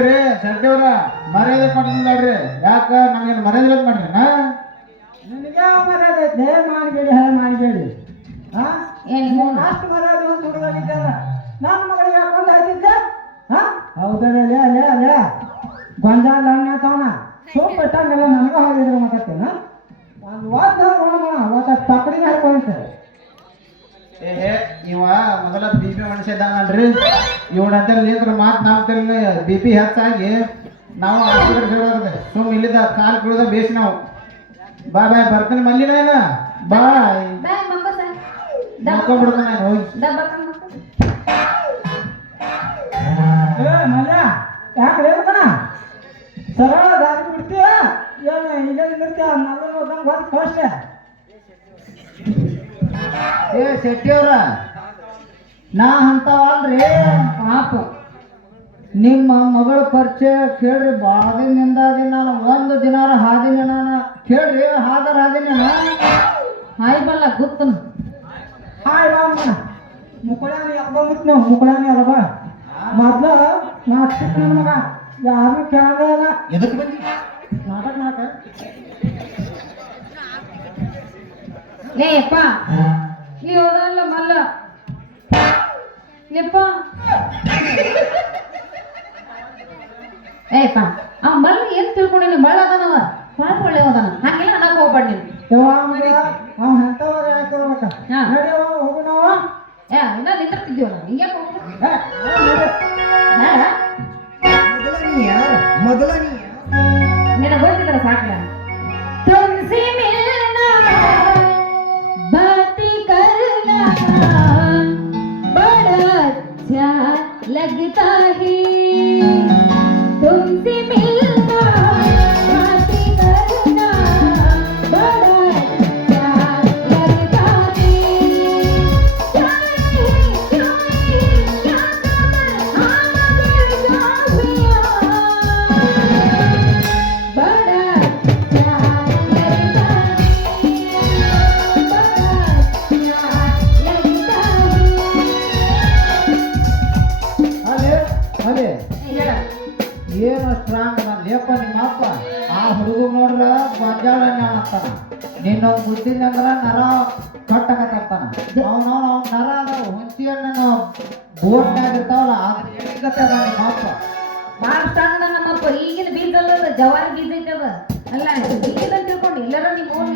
ರೇ ಸಡ್ಡವ್ರ ಮರ್ಯಾದೆ ಕೊಟ್ಟಿದ್ರಿ ಯಾಕ ನಮಗೇನು ಮರ್ಯಾದೆ ಮಾಡ್ರಿ ನಿನಗೆ ಮರ್ಯಾದೆ ಐತೆ ಮಾಡಬೇಡಿ ಮಾಡಬೇಡಿ ಅಷ್ಟು ಮರ್ಯಾದೆ ಒಂದು ಹುಡುಗಿದ್ದಲ್ಲ ನನ್ನ ಮಗಳಿಗೆ ಹಾಕೊಂಡು ಆಯ್ತಿದ್ದೆ ಹೌದಲ್ಲ ಅಲ್ಲೇ ಗೊಂಜಾಲ ಹಣ್ಣು ತವನ ಸೋಪ್ ಇಟ್ಟಂಗೆಲ್ಲ ನನಗೆ ಹೋಗಿದ್ರು ಮಾತಾಡ್ತೇನ ಒಂದು ವಾದ ನೋಡೋಣ ಅವತ್ತ ತಕ್ಕಡಿಗೆ ಹಾಕೊಂಡಿರ್ತಾರೆ ಇವ ಮೊದಲ ಬಿಪಿ ಮನುಷ್ಯ ಇದ್ದಾನಲ್ರಿ ಇವನಂತಲ್ಲಿ ಮಾತು ನಾಲ್ಕಲ್ಲಿ ಬಿಪಿ ಹೆಚ್ಚಾಗಿ ನಾವು ಆಸ್ಪತ್ರೆ ಸುಮ್ ಇಲ್ಲಿದ್ದ ಕಾಲು ಕುಳಿದ ಬೇಸಿ ನಾವು ಬಾಯ್ ಬರ್ತೀನಿ ಮಲ್ಲಿನ ಏನ ಬಾಯ್ ಮಲ್ಕೊಂಡ್ಬಿಡ್ತಾನೆ ಹೋಗಿ ಮಲ್ಯ ಯಾಕೆ ಹೇಳ್ತಾನ ಸರಳ ದಾರಿ ಬಿಡ್ತೀಯ ಏನು ಈಗ ಇರ್ತೀಯ ನಲ್ಲ ಹೋದಂಗೆ ಬಂದು ಕಳಿಸ್ತೆ ಶೆಟ್ಟಿಯವ್ರ ನಾ ಅಂತವಲ್ರಿ ಪಾಪ ನಿಮ್ಮ ಮಗಳ ಪರಿಚಯ ಕೇಳ್ರಿ ಭಾಳ ದಿನದಿಂದ ನಾನು ಒಂದು ದಿನಾರ ಹಾದಿನ ನಾನು ಕೇಳ್ರಿ ಹಾದಿನ ಹಾಯ್ ಬಲ್ಲ ಗೊತ್ತನು ಹಾಯ್ ಬಾಮಣ್ಣ ಮುಕ್ಕಳಾನಿ ಎಲ್ಬಂಬಿಟ್ಟು ನಾವು ಮುಕ್ಕಳಾನಿ ಅಲ್ವ ಮೊದ್ಲು ನಾ ಚಿಕ್ಕ ನನ್ನ ಮಗ ಯಾರನ್ನೂ ಕೇಳಲೇ ಇಲ್ಲ ಎದಕ್ಕೆ ಬಂದಿ ನಾಟಕ ಮಾಡಕ ಏಯಪ್ಪ ನೀ ಹೋದಲ್ಲ ಮಲ್ಲ ಯಪ್ಪ ಏಯಪ್ಪ ಅವ ಮಲ್ಲ ಏನ್ ತಿಳ್ಕೊಂಡಿನಿ ಮಳ್ಳ ಅದಾನವ ಭಾಳ ಒಳ್ಳೆ ಹೋದಾನ ಹಂಗೆಲ್ಲ ಅನ್ನಕ್ ಹೋಗ್ಬೇಡ ನೀನು ಅವ್ನು ಎಂಥವ್ರು ಯಾಕೆ ಹೋಗ್ಬೇಕ ಹಾ. ನಡಿಯೋ ಹೋಗು ನಾವು ಏ ಇನ್ನ ನಿಂತಿರ್ತಿದ್ವಲ್ಲ ಹಿಂಗ್ಯಾಕೆ ಹೋಗ್ಬೇಕು ಮೊದಲ ನೀ ನಿನಗೆ ಗೊತ್ತಿದ್ರೆ ಸಾಕ್ಲ तुमसे मिलना बात करना बड़ा अच्छा लगता है तुमसे मिलना बात करना बड़ा अच्छा लगता है क्या ಅಲೆ ಏನು ಸ್ಟ್ರಾಂಗ್ ಲೇಪ ನಿಮ್ಮ ಅಪ್ಪ ಆ ಹುಡುಗ ನೋಡ್ರ ಮಂಜಾಳ ಅಂತಾನ ನಿನ್ನೊಂದು ಬುದ್ಧಿನ ಅಂದ್ರ ನರ ಕಟ್ಟಕತ್ತಾನ ಅವ್ನ ನರ ಅದ ಹುಂಚಿ ಹಣ್ಣು ಬೋಟ್ನಾಗ ಇರ್ತಾವಲ್ಲ ಅದ್ರ ಎಣಿಗತ್ತೆ ಅದ ನಿಮ್ಮ ಅಪ್ಪ ಮಾಡ್ತಾನ ನಮ್ಮಪ್ಪ ಈಗಿನ ಬೀಜ ಅಲ್ಲ ಜವಾರಿ ಬೀಜ ಐತದ ಅಲ್ಲ ಬೀಜ ಅಂತ ತಿಳ್ಕೊಂಡು ಎಲ್ಲರೂ ನಿಮ್ಮ ಓನ್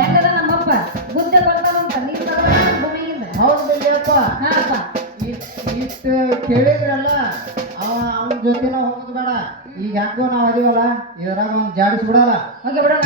ಹೆಂಗದ ನಮ್ಮಪ್ಪ ಬುದ್ಧಿ ಬರ್ತಾವಂತ ನೀರು ತಗೋದ ಭೂಮಿಯಿಂದ ಹೌದು ಬಿಲ್ಲಪ್ಪ ಹಾಪ್ಪ ಇಷ್ಟು ಕೇಳಿದ್ರಲ್ಲ ಅವನ ಜೊತೆ ಹೋಗೋದು ಬೇಡ ಈಗ ಹೆಂಗೋ ನಾವು ಅದೀವಲ್ಲ ಇದ್ರಾಗ ಒಂದು ಜಾಡಿಸಿ ಬಿಡಲ್ಲ ಹೋಗಿ ಬಿಡೋಣ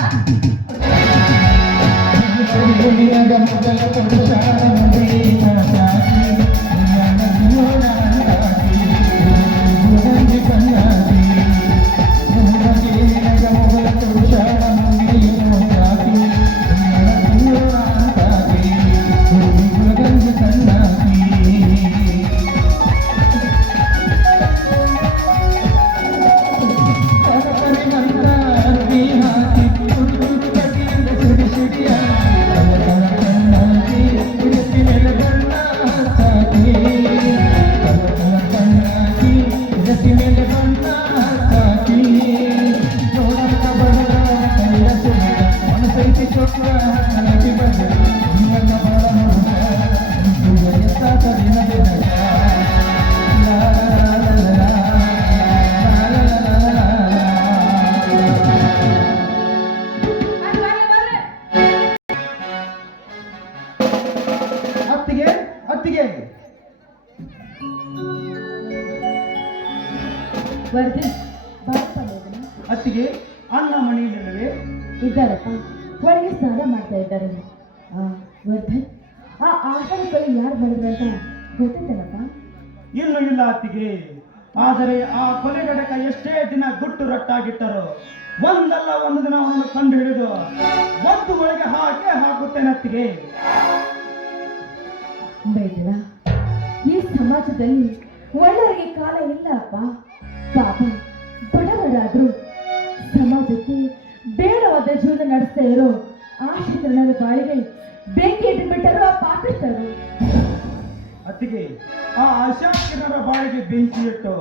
ಅತ್ತಿಗೆ ವರ್ಧನ್ ಬಾರಪ್ಪ ಹೋಗೋಣ. ಅತ್ತಿಗೆ ಅಣ್ಣ ಮನೆಯಲ್ಲಿಲ್ಲವೇ ಇದ್ದಾರಪ್ಪ ಒಳಗೆ ಸ್ನಾನ ಮಾಡ್ತಾ ಇದ್ದಾರೆ. ವರ್ಧನ್ ಆ ಆಹಾರಗಳು ಯಾರು ಮಾಡಿದ್ರು ಅಂತ ಗೊತ್ತಿತ್ತಲ್ಲಪ್ಪ? ಇನ್ನು ಇಲ್ಲ ಅತ್ತಿಗೆ, ಆದರೆ ಆ ಕೊಲೆಗಡಕ ಎಷ್ಟೇ ದಿನ ಗುಟ್ಟು ರಟ್ಟಾಗಿಟ್ಟರು ಒಂದಲ್ಲ ಒಂದು ದಿನ ಅವನನ್ನು ಕಂಡು ಹಿಡಿದು ಒಂದು ಒಳಗೆ ಹಾಕುತ್ತೇನೆ ಅತ್ತಿಗೆ. ಬೇಡ, ಈ ಸಮಾಜದಲ್ಲಿ ಒಳ್ಳೆಯವರಿಗೆ ಕಾಲ ಇಲ್ಲ ಅಪ್ಪ. ಪಾಪ ಬಡವರಾದ್ರು ಸಮಾಜಕ್ಕೆ ಬೇಡವಾದ ಜೀವನ ನಡೆಸ್ತಾ ಇರೋ ಆಶ್ರಿತರ ಬಾಳಿಗೆ ಬೆಂಕಿ ಇಟ್ಟುಬಿಟ್ಟರು ಆ ಪಾಪಿಷ್ಟರು. ಅತ್ತಿಗೆ, ಆ ಅಶಾಕಿನರ ಬಾಳಿಗೆ ಬೆಂಕಿ ಇಟ್ಟು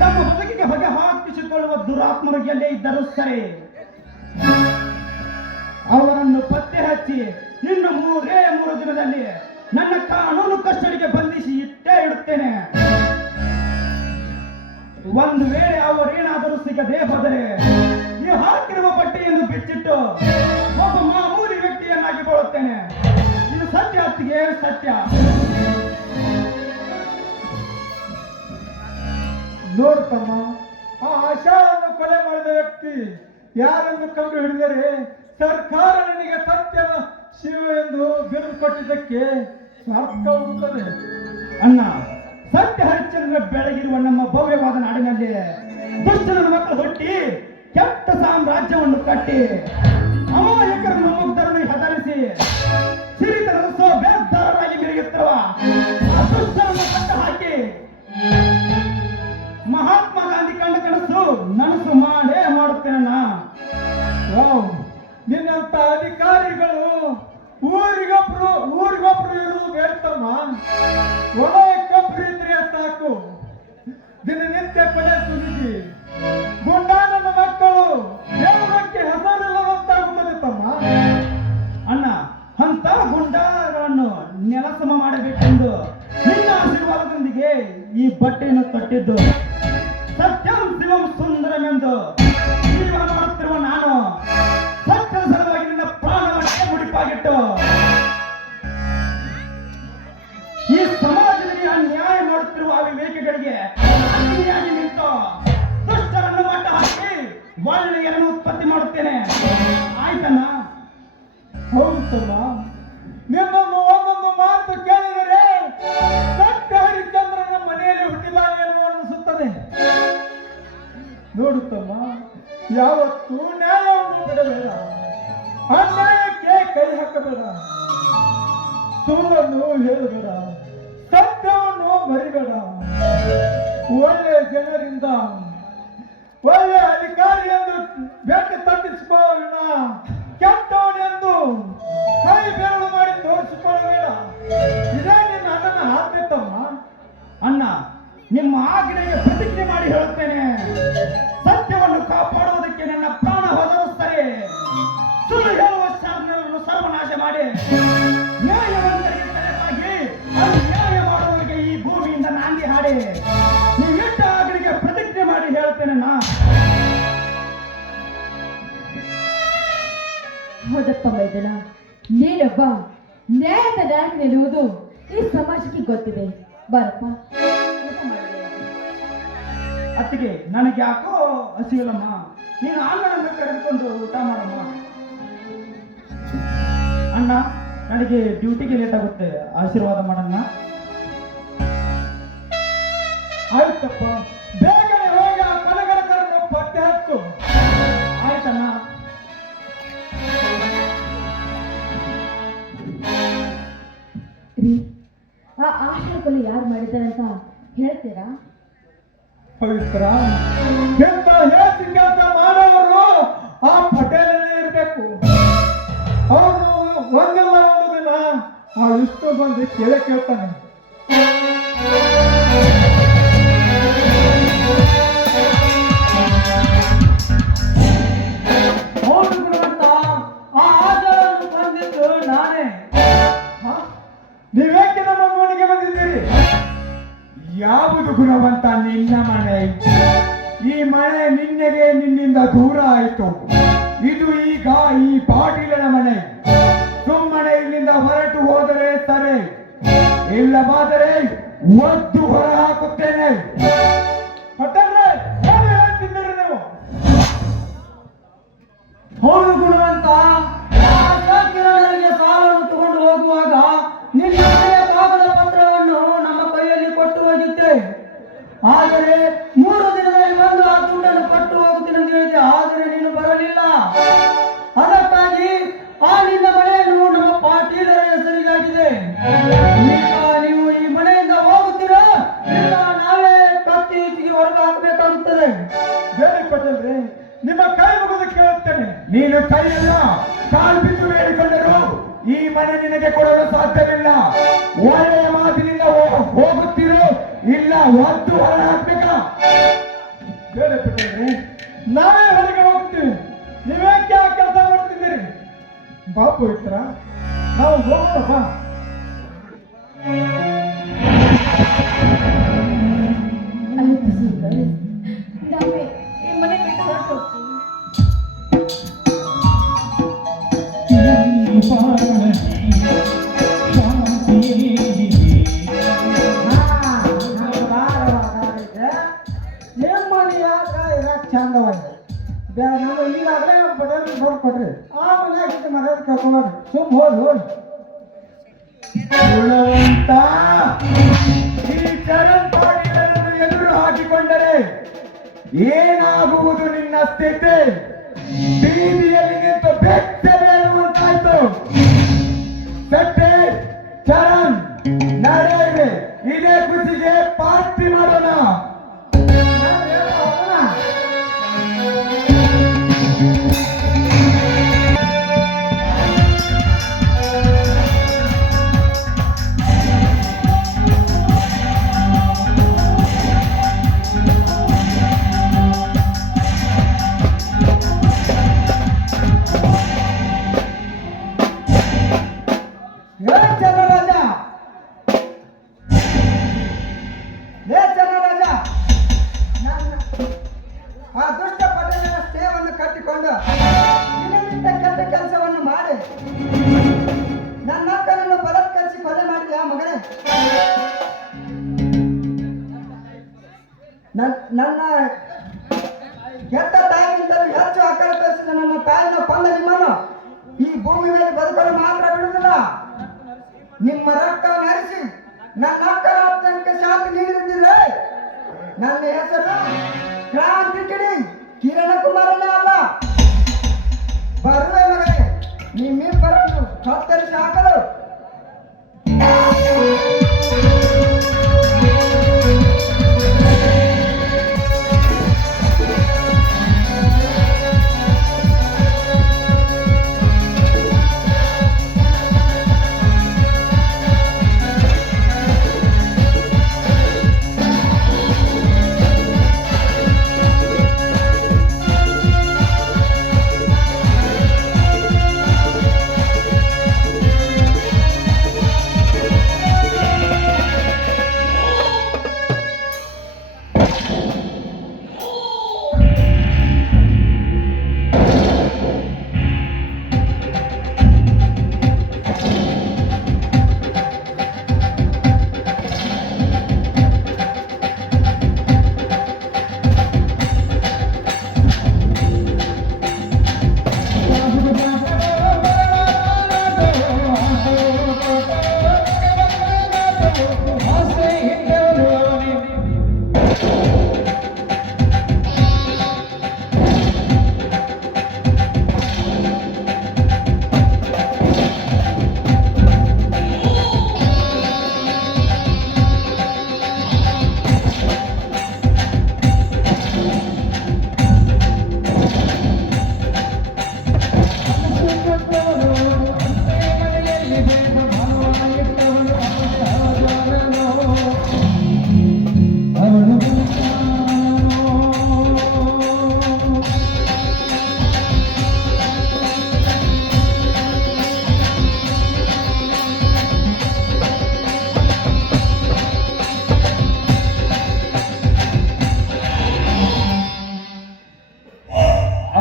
ತಮ್ಮ ಬದುಕಿಗೆ ಹೊಗೆ ಹಾಕಿಸಿಕೊಳ್ಳುವ ದುರಾತ್ಮರು ಎಲ್ಲೇ ಇದ್ದರೂ ಸರಿ, ಅವರನ್ನು ಪತ್ತೆ ಹಚ್ಚಿ ಇನ್ನು 3 ದಿನದಲ್ಲಿ ನನ್ನ ಕಾನೂನು ಕಸ್ಟಡಿಗೆ ಬಂಧಿಸಿ ಇಟ್ಟೇ ಇಡುತ್ತೇನೆ. ಒಂದು ವೇಳೆ ಅವರೇನಾದರೂ ಸಿಗದೆ ಹೋದರೆ ಈ ಹಾಕಿರುವ ಬಟ್ಟೆಯನ್ನು ಬಿಚ್ಚಿಟ್ಟು ಒಬ್ಬ ಮಾಮೂಲಿ ವ್ಯಕ್ತಿಯನ್ನಾಗಿ ಕೊಳ್ಳುತ್ತೇನೆ. ಇದು ಸತ್ಯ ಅತ್ತಿಗೆ, ಸತ್ಯ. ನೋಡ್ತಮ್ಮ, ಆ ಆಶಾಳನ್ನು ಕೊಲೆ ಮಾಡಿದ ವ್ಯಕ್ತಿ ಯಾರೆಂದು ಕಂಡು ಹಿಡಿದರೆ ಸರ್ಕಾರ ನಿನಗೆ ಸತ್ಯದ ಶಿವ ಎಂದು ಬಿರುದು ಕೊಟ್ಟಿದ್ದಕ್ಕೆ ಸಾರ್ಥಕ ಹೋಗುತ್ತದೆ. ಅಣ್ಣ, ಸತ್ಯ ಹರಿಶ್ಚಂದ್ರ ಬೆಳಗಿರುವ ನಮ್ಮ ಭವ್ಯವಾದ ನಾಡಿನಲ್ಲಿ ದುಷ್ಟನ ಮಕ್ಕಳು ಹುಟ್ಟಿ ಕೆಟ್ಟ ಸಾಮ್ರಾಜ್ಯವನ್ನು ಕಟ್ಟಿ ಅಮಾಯಕರನ್ನು ಮುಗ್ಧರನ್ನು ಹೆದರಿಸಿ ಸಿರಿತನದ ಬೇದ್ದಾರರಾಗಿ ಮಿರಿಯುತ್ತಿರುವ ದುಷ್ಟರನ್ನು ಕಟ್ಟ ಹಾಕಿ ಮಹಾತ್ಮ ಗಾಂಧಿ ಕಂಡ ನನಸು ಮಾಡೇ ಮಾಡುತ್ತೇನಣ್ಣ. ನಿನ್ನಂತ ಅಧಿಕಾರಿಗಳು ಊರಿಗೊಬ್ರು ಇರುವುದು ಬೇಡ್ತಮ್ಮ. ಒಳಗೊಬ್ರು ಇದ್ರೆ ಸಾಕು. ದಿನನಿತ್ಯ ಕೊಲೆ ಸುರಿಸಿ ಗುಂಡಾನನ ಮಕ್ಕಳು ದೇವರಕ್ಕೆ ಹೆಸರಿಲ್ಲದಂತಾಗುತ್ತದೆ ತಮ್ಮ. ಅಣ್ಣ, ಅಂತ ಗುಂಡಾಗಳನ್ನು ನೆಲಸಮ ಮಾಡಬೇಕೆಂದು ನಿನ್ನ ಆಶೀರ್ವಾದದೊಂದಿಗೆ ಈ ಬಟ್ಟೆಯನ್ನು ತೊಟ್ಟಿದ್ದು. ಸತ್ಯಂ ಶಿವಂ ಸುಂದರಮೆಂದು ಜೀವನ ಮಾಡುತ್ತಿರುವ ನಾನು ಸತ್ಯದ ಸಲುವಾಗಿ ನಿನ್ನ ಪ್ರಾಣವನ್ನೇ ಮುಡಿಪಾಗಿಟ್ಟು ಈ ಸಮಾಜದಲ್ಲಿ ಅನ್ಯಾಯ ಮಾಡುತ್ತಿರುವ ಅವಿವೇಕಿಗಳಿಗೆ ಅನ್ಯಾಯ ನಿಂತು ದುಷ್ಟರನ್ನು ಮಟ್ಟ ಹಾಕಿ ಒಳ್ಳೆಯರನ್ನು ಉತ್ಪತ್ತಿ ಮಾಡುತ್ತೇನೆ. ಹೌದು ತಮ್ಮ, ನಿನ್ನೊಂದು ಒಂದೊಂದು ಮಾತು ಕೇಳಿದರೆ ಸತ್ಯ ಹರಿಶ್ಚಂದ್ರನ ಮನೆಯಲ್ಲಿ ಹುಟ್ಟಿದ ಏನು ಅನಿಸುತ್ತದೆ. ನೋಡುತ್ತಮ್ಮ, ಯಾವತ್ತೂ ನ್ಯಾಯವನ್ನು ಬಿಡಬೇಡ, ಅನ್ಯಾಯಕ್ಕೆ ಕೈ ಹಾಕಬೇಡ, ಸುಳ್ಳನ್ನು ಹೇಳಬೇಡ, ಸತ್ಯವನ್ನು ಮರಿಬೇಡ. ಒಳ್ಳೆ ಜನರಿಂದ ಒಳ್ಳೆ ಅಧಿಕಾರಿ ಎಂದು ಭೇಟಿ ತಪ್ಪಿಸಿಕೊಳ್ಳೋಣ, ಕೆಟ್ಟವನೆಂದು ಕೈ ಬೆರಳು ಮಾಡಿ ತೋರಿಸಿಕೊಳ್ಳಬೇಡ. ಇದೇ ನಿನ್ನ ಅಣ್ಣನ ಆಜ್ಞೆತಮ್ಮ. ಅಣ್ಣ, ನಿಮ್ಮ ಆಜ್ಞೆಗೆ ಪ್ರತಿಜ್ಞೆ ಮಾಡಿ ಹೇಳುತ್ತೇನೆ, ಸತ್ಯವನ್ನು ಕಾಪಾಡುವುದಕ್ಕೆ ನನ್ನ ಪ್ರಾಣ ಹೋದರೂ ಸರಿ. ಸುಳ್ಳು ಹೇಳುವ ಶಾಸನವನ್ನು ಸರ್ವನಾಶ ಮಾಡಿ ನ್ಯಾಯವಂತರಿಗೆ ತಲೆಬಾಗಿ ಅನ್ಯಾಯ ಮಾಡುವವರಿಗೆ ಈ ಭೂಮಿಯಿಂದ ನಾಂದಿ ಹಾಡಿ ನೀವು ಇಟ್ಟ ಆಜ್ಞೆಗೆ ಪ್ರತಿಜ್ಞೆ ಮಾಡಿ ಹೇಳ್ತೇನೆ ನಾ. ಹೌದಪ್ಪ ಮೈದನ, ನೀನೊಬ್ಬ ನ್ಯಾಯದ ನಾಯಕನೆನ್ನುವುದು ಈ ಸಮಾಜಕ್ಕೆ ಗೊತ್ತಿದೆ. ಬಾರಪ್ಪ, ಊಟ ಮಾಡಿದೆ. ಅತ್ತಿಗೆ, ನನಗೆ ಯಾಕೋ ಹಸಿವಿಲ್ಲಮ್ಮ, ನೀನು ಅಣ್ಣನನ್ನು ಕರೆದುಕೊಂಡು ಊಟ ಮಾಡಮ್ಮ. ಅಣ್ಣ, ನನಗೆ ಡ್ಯೂಟಿಗೆ ಲೇಟ್ ಆಗುತ್ತೆ, ಆಶೀರ್ವಾದ ಮಾಡಣ್ಣ. ಆಯ್ತಪ್ಪ, ಬೇಗನೆ ಹೋಗಿ ಆ ಕಲಗಡಕರನ್ನು ಪತ್ತೆ ಹಚ್ಚು. ಆಯ್ತಣ್ಣ. ರೀ, ಆ ಆಶಾ ಕೊಲೆ ಯಾರು ಮಾಡಿದ್ದಾರೆ ಅಂತ ಹೇಳ್ತೀರಾ? ಪವಿತ್ರ, ಎಂತ ಹೇಸಿ ಕೆಲಸ ಮಾಡೋರು ಆ ಪಟೇಲನೇ ಇರಬೇಕು. ಅವನು ಒಂದಿಲ್ಲ ಒಂದು ದಿನ ಆ ವಿಷ್ಣು ಬಂದು ಕೇಳ್ತಾನೆ. ಹೌದು ಗುಣವಂತ, ಆ ಆಚಾರವನ್ನು ಬಂದಿದ್ದು ನಾನೇ. ನೀವೇಕೆ ನಮ್ಮ ಮನೆಗೆ ಬಂದಿದ್ದೀರಿ? ಯಾವುದು ಗುಣವಂತ ನಿನ್ನ ಮನೆ? ಈ ಮನೆ ನಿನ್ನೆಗೆ ನಿನ್ನಿಂದ ದೂರ ಆಯಿತು. ಇದು ಈಗ ಈ ಪಾಟೀಲನ ಮನೆ. ಸುಮ್ಮನೆ ಇಲ್ಲಿಂದ ಹೊರಟು ಹೋದರೆ ಸರಿ, ಇಲ್ಲವಾದರೆ ಒದ್ದು ಹೊರ ಹಾಕುತ್ತೇನೆ. ಪಟೇಲ್ರೆ, ಏನು ಹೇಳ್ತಿದ್ದೀರಿ ನೀವು? ಹೌದು ಗುಣವಂತ, ಆ ಶಾಕಿರನಿಗೆ ಸಾಲವನ್ನು ತಗೊಂಡು ಹೋಗುವಾಗ ನಿನ್ನ ಮನೆಯ ಕಾಗದ ಪತ್ರವನ್ನು ನಮ್ಮ ಕೈಯಲ್ಲಿ ಕೊಟ್ಟು ಹೋಗಿದ್ದೆ. ಆದರೆ 3 ದಿನದಲ್ಲಿ ಬಂದು ಆ ದುಡ್ಡನ್ನು ಕೊಟ್ಟು ಹೋಗುತ್ತೇನೆ ಅಂತ ಹೇಳಿದ್ದೆ, ಆದರೆ ನೀನು ಬರಲಿಲ್ಲ. ಅದಕ್ಕಾಗಿ ಆ ನಿನ್ನ ಮನೆಯನ್ನು ನಮ್ಮ ಪಾಟೀಲರ ಹೆಸರಿಗಾಗಿದೆ. ಈಗ ನೀವು ಈ ಮನೆಯಿಂದ ಹೋಗುತ್ತೀರಾ, ಇಲ್ಲ ನಾವೇ ಕತ್ತಿ ಇಚ್ಚಿಗೆ ಹೊರಗೆ ಹಾಕಬೇಕಾಗುತ್ತದೆ. ಬೇಡಿ ಪಟೇಲ್ರೆ, ನಿಮ್ಮ ಕೈ ಮುಗಿದು ಕೇಳುತ್ತೇನೆ. ನೀನು ಕೈಯಲ್ಲ ಕಾಲು ಬಿದ್ದು ಬೇಡಿಕೊಂಡರು ಈ ಮನೆ ನಿನಗೆ ಕೊಡಲು ಸಾಧ್ಯವಿಲ್ಲ. ಒಳ್ಳೆಯ ಮಾತಿನಿಂದ ಹೋಗುತ್ತಿರು, ಇಲ್ಲ ಒದ್ದು ಹೊರ ಹಾಕ್ಬೇಕಾ? ಬೇಡಿ ಪಟೇಲ್ರೆ, ನಾವೇ ಹೊರಗೆ ಹೋಗ್ತೀವಿ, ನೀವೇಕೆ ಆ ಕೆಲಸ ಮಾಡ್ತಿದ್ದೀರಿ? ಬಾ ಪವಿತ್ರ, ನಾವು ಹೋಗೋಣ ಬಾ. ಆಯ್ತು ಸುಂದರ್, ನಾವೇ ಈ ಮನೆ ಬಿಟ್ಟು ಹೊರಟೋಗ್ತೀವಿ. ಮನೆಯಾಗ ಇರಕ್ ಚಂದವಾಗಿದೆ. ನಮ್ಮ ಈಗಾಗಲೇ ನಮ್ಮ ಪಟೇಲ್ ಬರ್ದು ಕೊಟ್ರಿ, ಆ ಮನೆಯಾಗಿದ್ದು ಮರ್ಯಾದೆ ಕೇಳ್ಕೊಂಡು ಸುಮ್ ಹೋಗಿ ಗುಣವಂತ, ಈ ಚರಣ್ ಪಾಟೀಲರನ್ನು ಎದುರು ಹಾಕಿಕೊಂಡರೆ ಏನಾಗುವುದು ನಿನ್ನ ಸ್ಥಿತಿ? ಬೀದಿಯಲ್ಲಿ ನಿಂತು ಬೆಟ್ಟ ಬೇಡುವಂತಾಯ್ತು. ಸಟ್ಟೆ ಚರಣ್, ನಡೆಯಿರಿ, ಇದೇ ಖುಷಿಗೆ ಪಾರ್ಟಿ ಮಾಡೋಣ. ಆ ದುಷ್ಟ ಪಟೇಲನ ಸೇವನ್ನು ಕಟ್ಟಿಕೊಂಡು ದಿನನಿತ್ಯ ಕೆಟ್ಟ ಕೆಲಸವನ್ನು ಮಾಡಿ ನನ್ನ ಅಕ್ಕನನ್ನು ಬಲತ್ಕರಿಸಿ ಕೊಲೆ ಮಾಡಿದ ಮಗನೇ. ನನ್ನ ಕೆಟ್ಟ ತಾಯಿಗಿಂತಲೂ ಹೆಚ್ಚು ಅಕ್ಕರೆ ತೋರಿಸಿದ ನನ್ನ ತಾಯಿನ ಕೊಂದ ನಿಮ್ಮನ್ನು ಈ ಭೂಮಿ ಮೇಲೆ ಬದುಕಲು ನಿಮ್ಮ ರಕ್ತ ನಡೆಸಿ ನನ್ನ ನಕಾರಾತ್ಮಕ ಶಾಂತಿ ನೀಡಿದ್ದಿದ್ರೆ ನನ್ನ ಹೆಸರು ಕ್ರಾಂತಿ ಕಿಡಿ ಕಿರಣ ಕುಮಾರನೇ ಅಲ್ಲ. ಬರುವೆ ಮಗನೇ, ನಿಮ್ಮಿಬ್ಬರನ್ನು ಕತ್ತರಿಸಿ ಹಾಕಲು.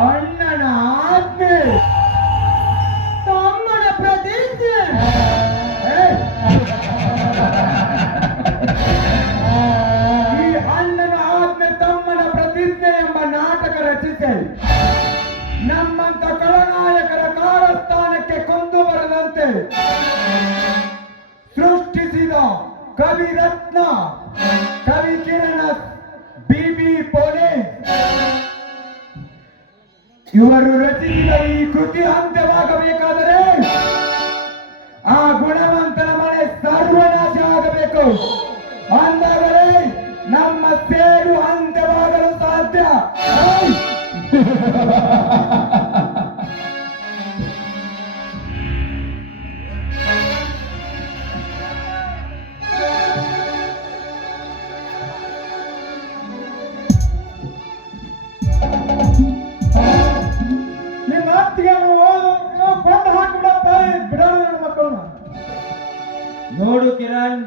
ಅಣ್ಣನ ಆಜ್ಞೆ, ತಮ್ಮನ ಪ್ರತಿಜ್ಞೆ. ಈ ಅಣ್ಣನ ಆಜ್ಞೆ ತಮ್ಮನ ಪ್ರತಿಜ್ಞೆ ಎಂಬ ನಾಟಕ ರಚಿಸಿ ನಮ್ಮಂತ ಕಳನಾಯಕರ ಕಾರಸ್ಥಾನಕ್ಕೆ ಕೊಂದು ಬರದಂತೆ ಸೃಷ್ಟಿಸಿದ ಕವಿ ರತ್ನ ಕವಿ ಕಿರಣ ಬಿಬಿ ಪೊಲೀಸ್ ಇವರು ರಚಿಸಿದ ಈ ಕೃತಿ ಅಂತ್ಯವಾಗಬೇಕಾದರೆ ಆ ಗುಣವಂತನ ಮನೆ ಸರ್ವನಾಶ ಆಗಬೇಕು. ಅಂದಾಗಲೇ ನಮ್ಮ ಸೇಡು ಅಂತ್ಯವಾಗಲು ಸಾಧ್ಯ. ನಿಮ್ಮ ಅತ್ತಿಗೆ ಕೊಂದು ಹಾಕಿಬಿಡತ್ತ ಬಿಡೋಣ ನನ್ನ ಮಕ್ಕಳನ್ನ. ನೋಡು ಕಿರಣ್,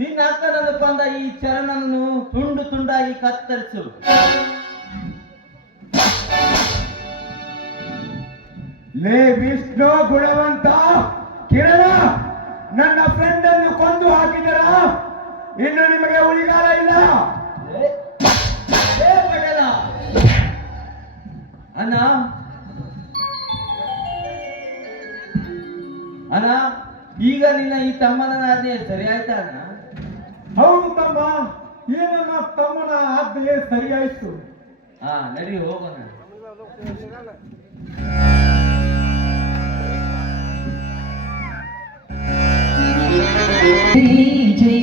ನಿನ್ನ ಅಕ್ಕನನ್ನು ಕೊಂದ ಈ ಚರಣನನ್ನು ತುಂಡು ತುಂಡಾಗಿ ಕತ್ತರಿಸು. ಲೇ ವಿಷ್ಣು ಗುಣವಂತ ಕಿರಣ, ನನ್ನ ಫ್ರೆಂಡ್ ಅನ್ನು ಕೊಂದು ಹಾಕಿದರ ಇನ್ನು ನಿಮಗೆ ಉಳಿಗಾಲ ಇಲ್ಲ. ಏ ಪಟೇಲ, ಅಣ್ಣ ಅಣ್ಣ, ಈಗ ನಿನ್ನ ಈ ತಮ್ಮನ ಆಜ್ಞೆ ಸರಿ ಆಯ್ತಾ ಅಣ್ಣ? ಹೌದು ತಮ್ಮ, ಈ ನನ್ನ ತಮ್ಮನ ಆಜ್ಞೆ ಸರಿಯಾಯಿತು. ಹಾ, ನಡಿ ಹೋಗೋಣ. ಜೈ ಜೈ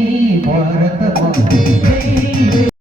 ಭಾರತ ಮಾತೆ.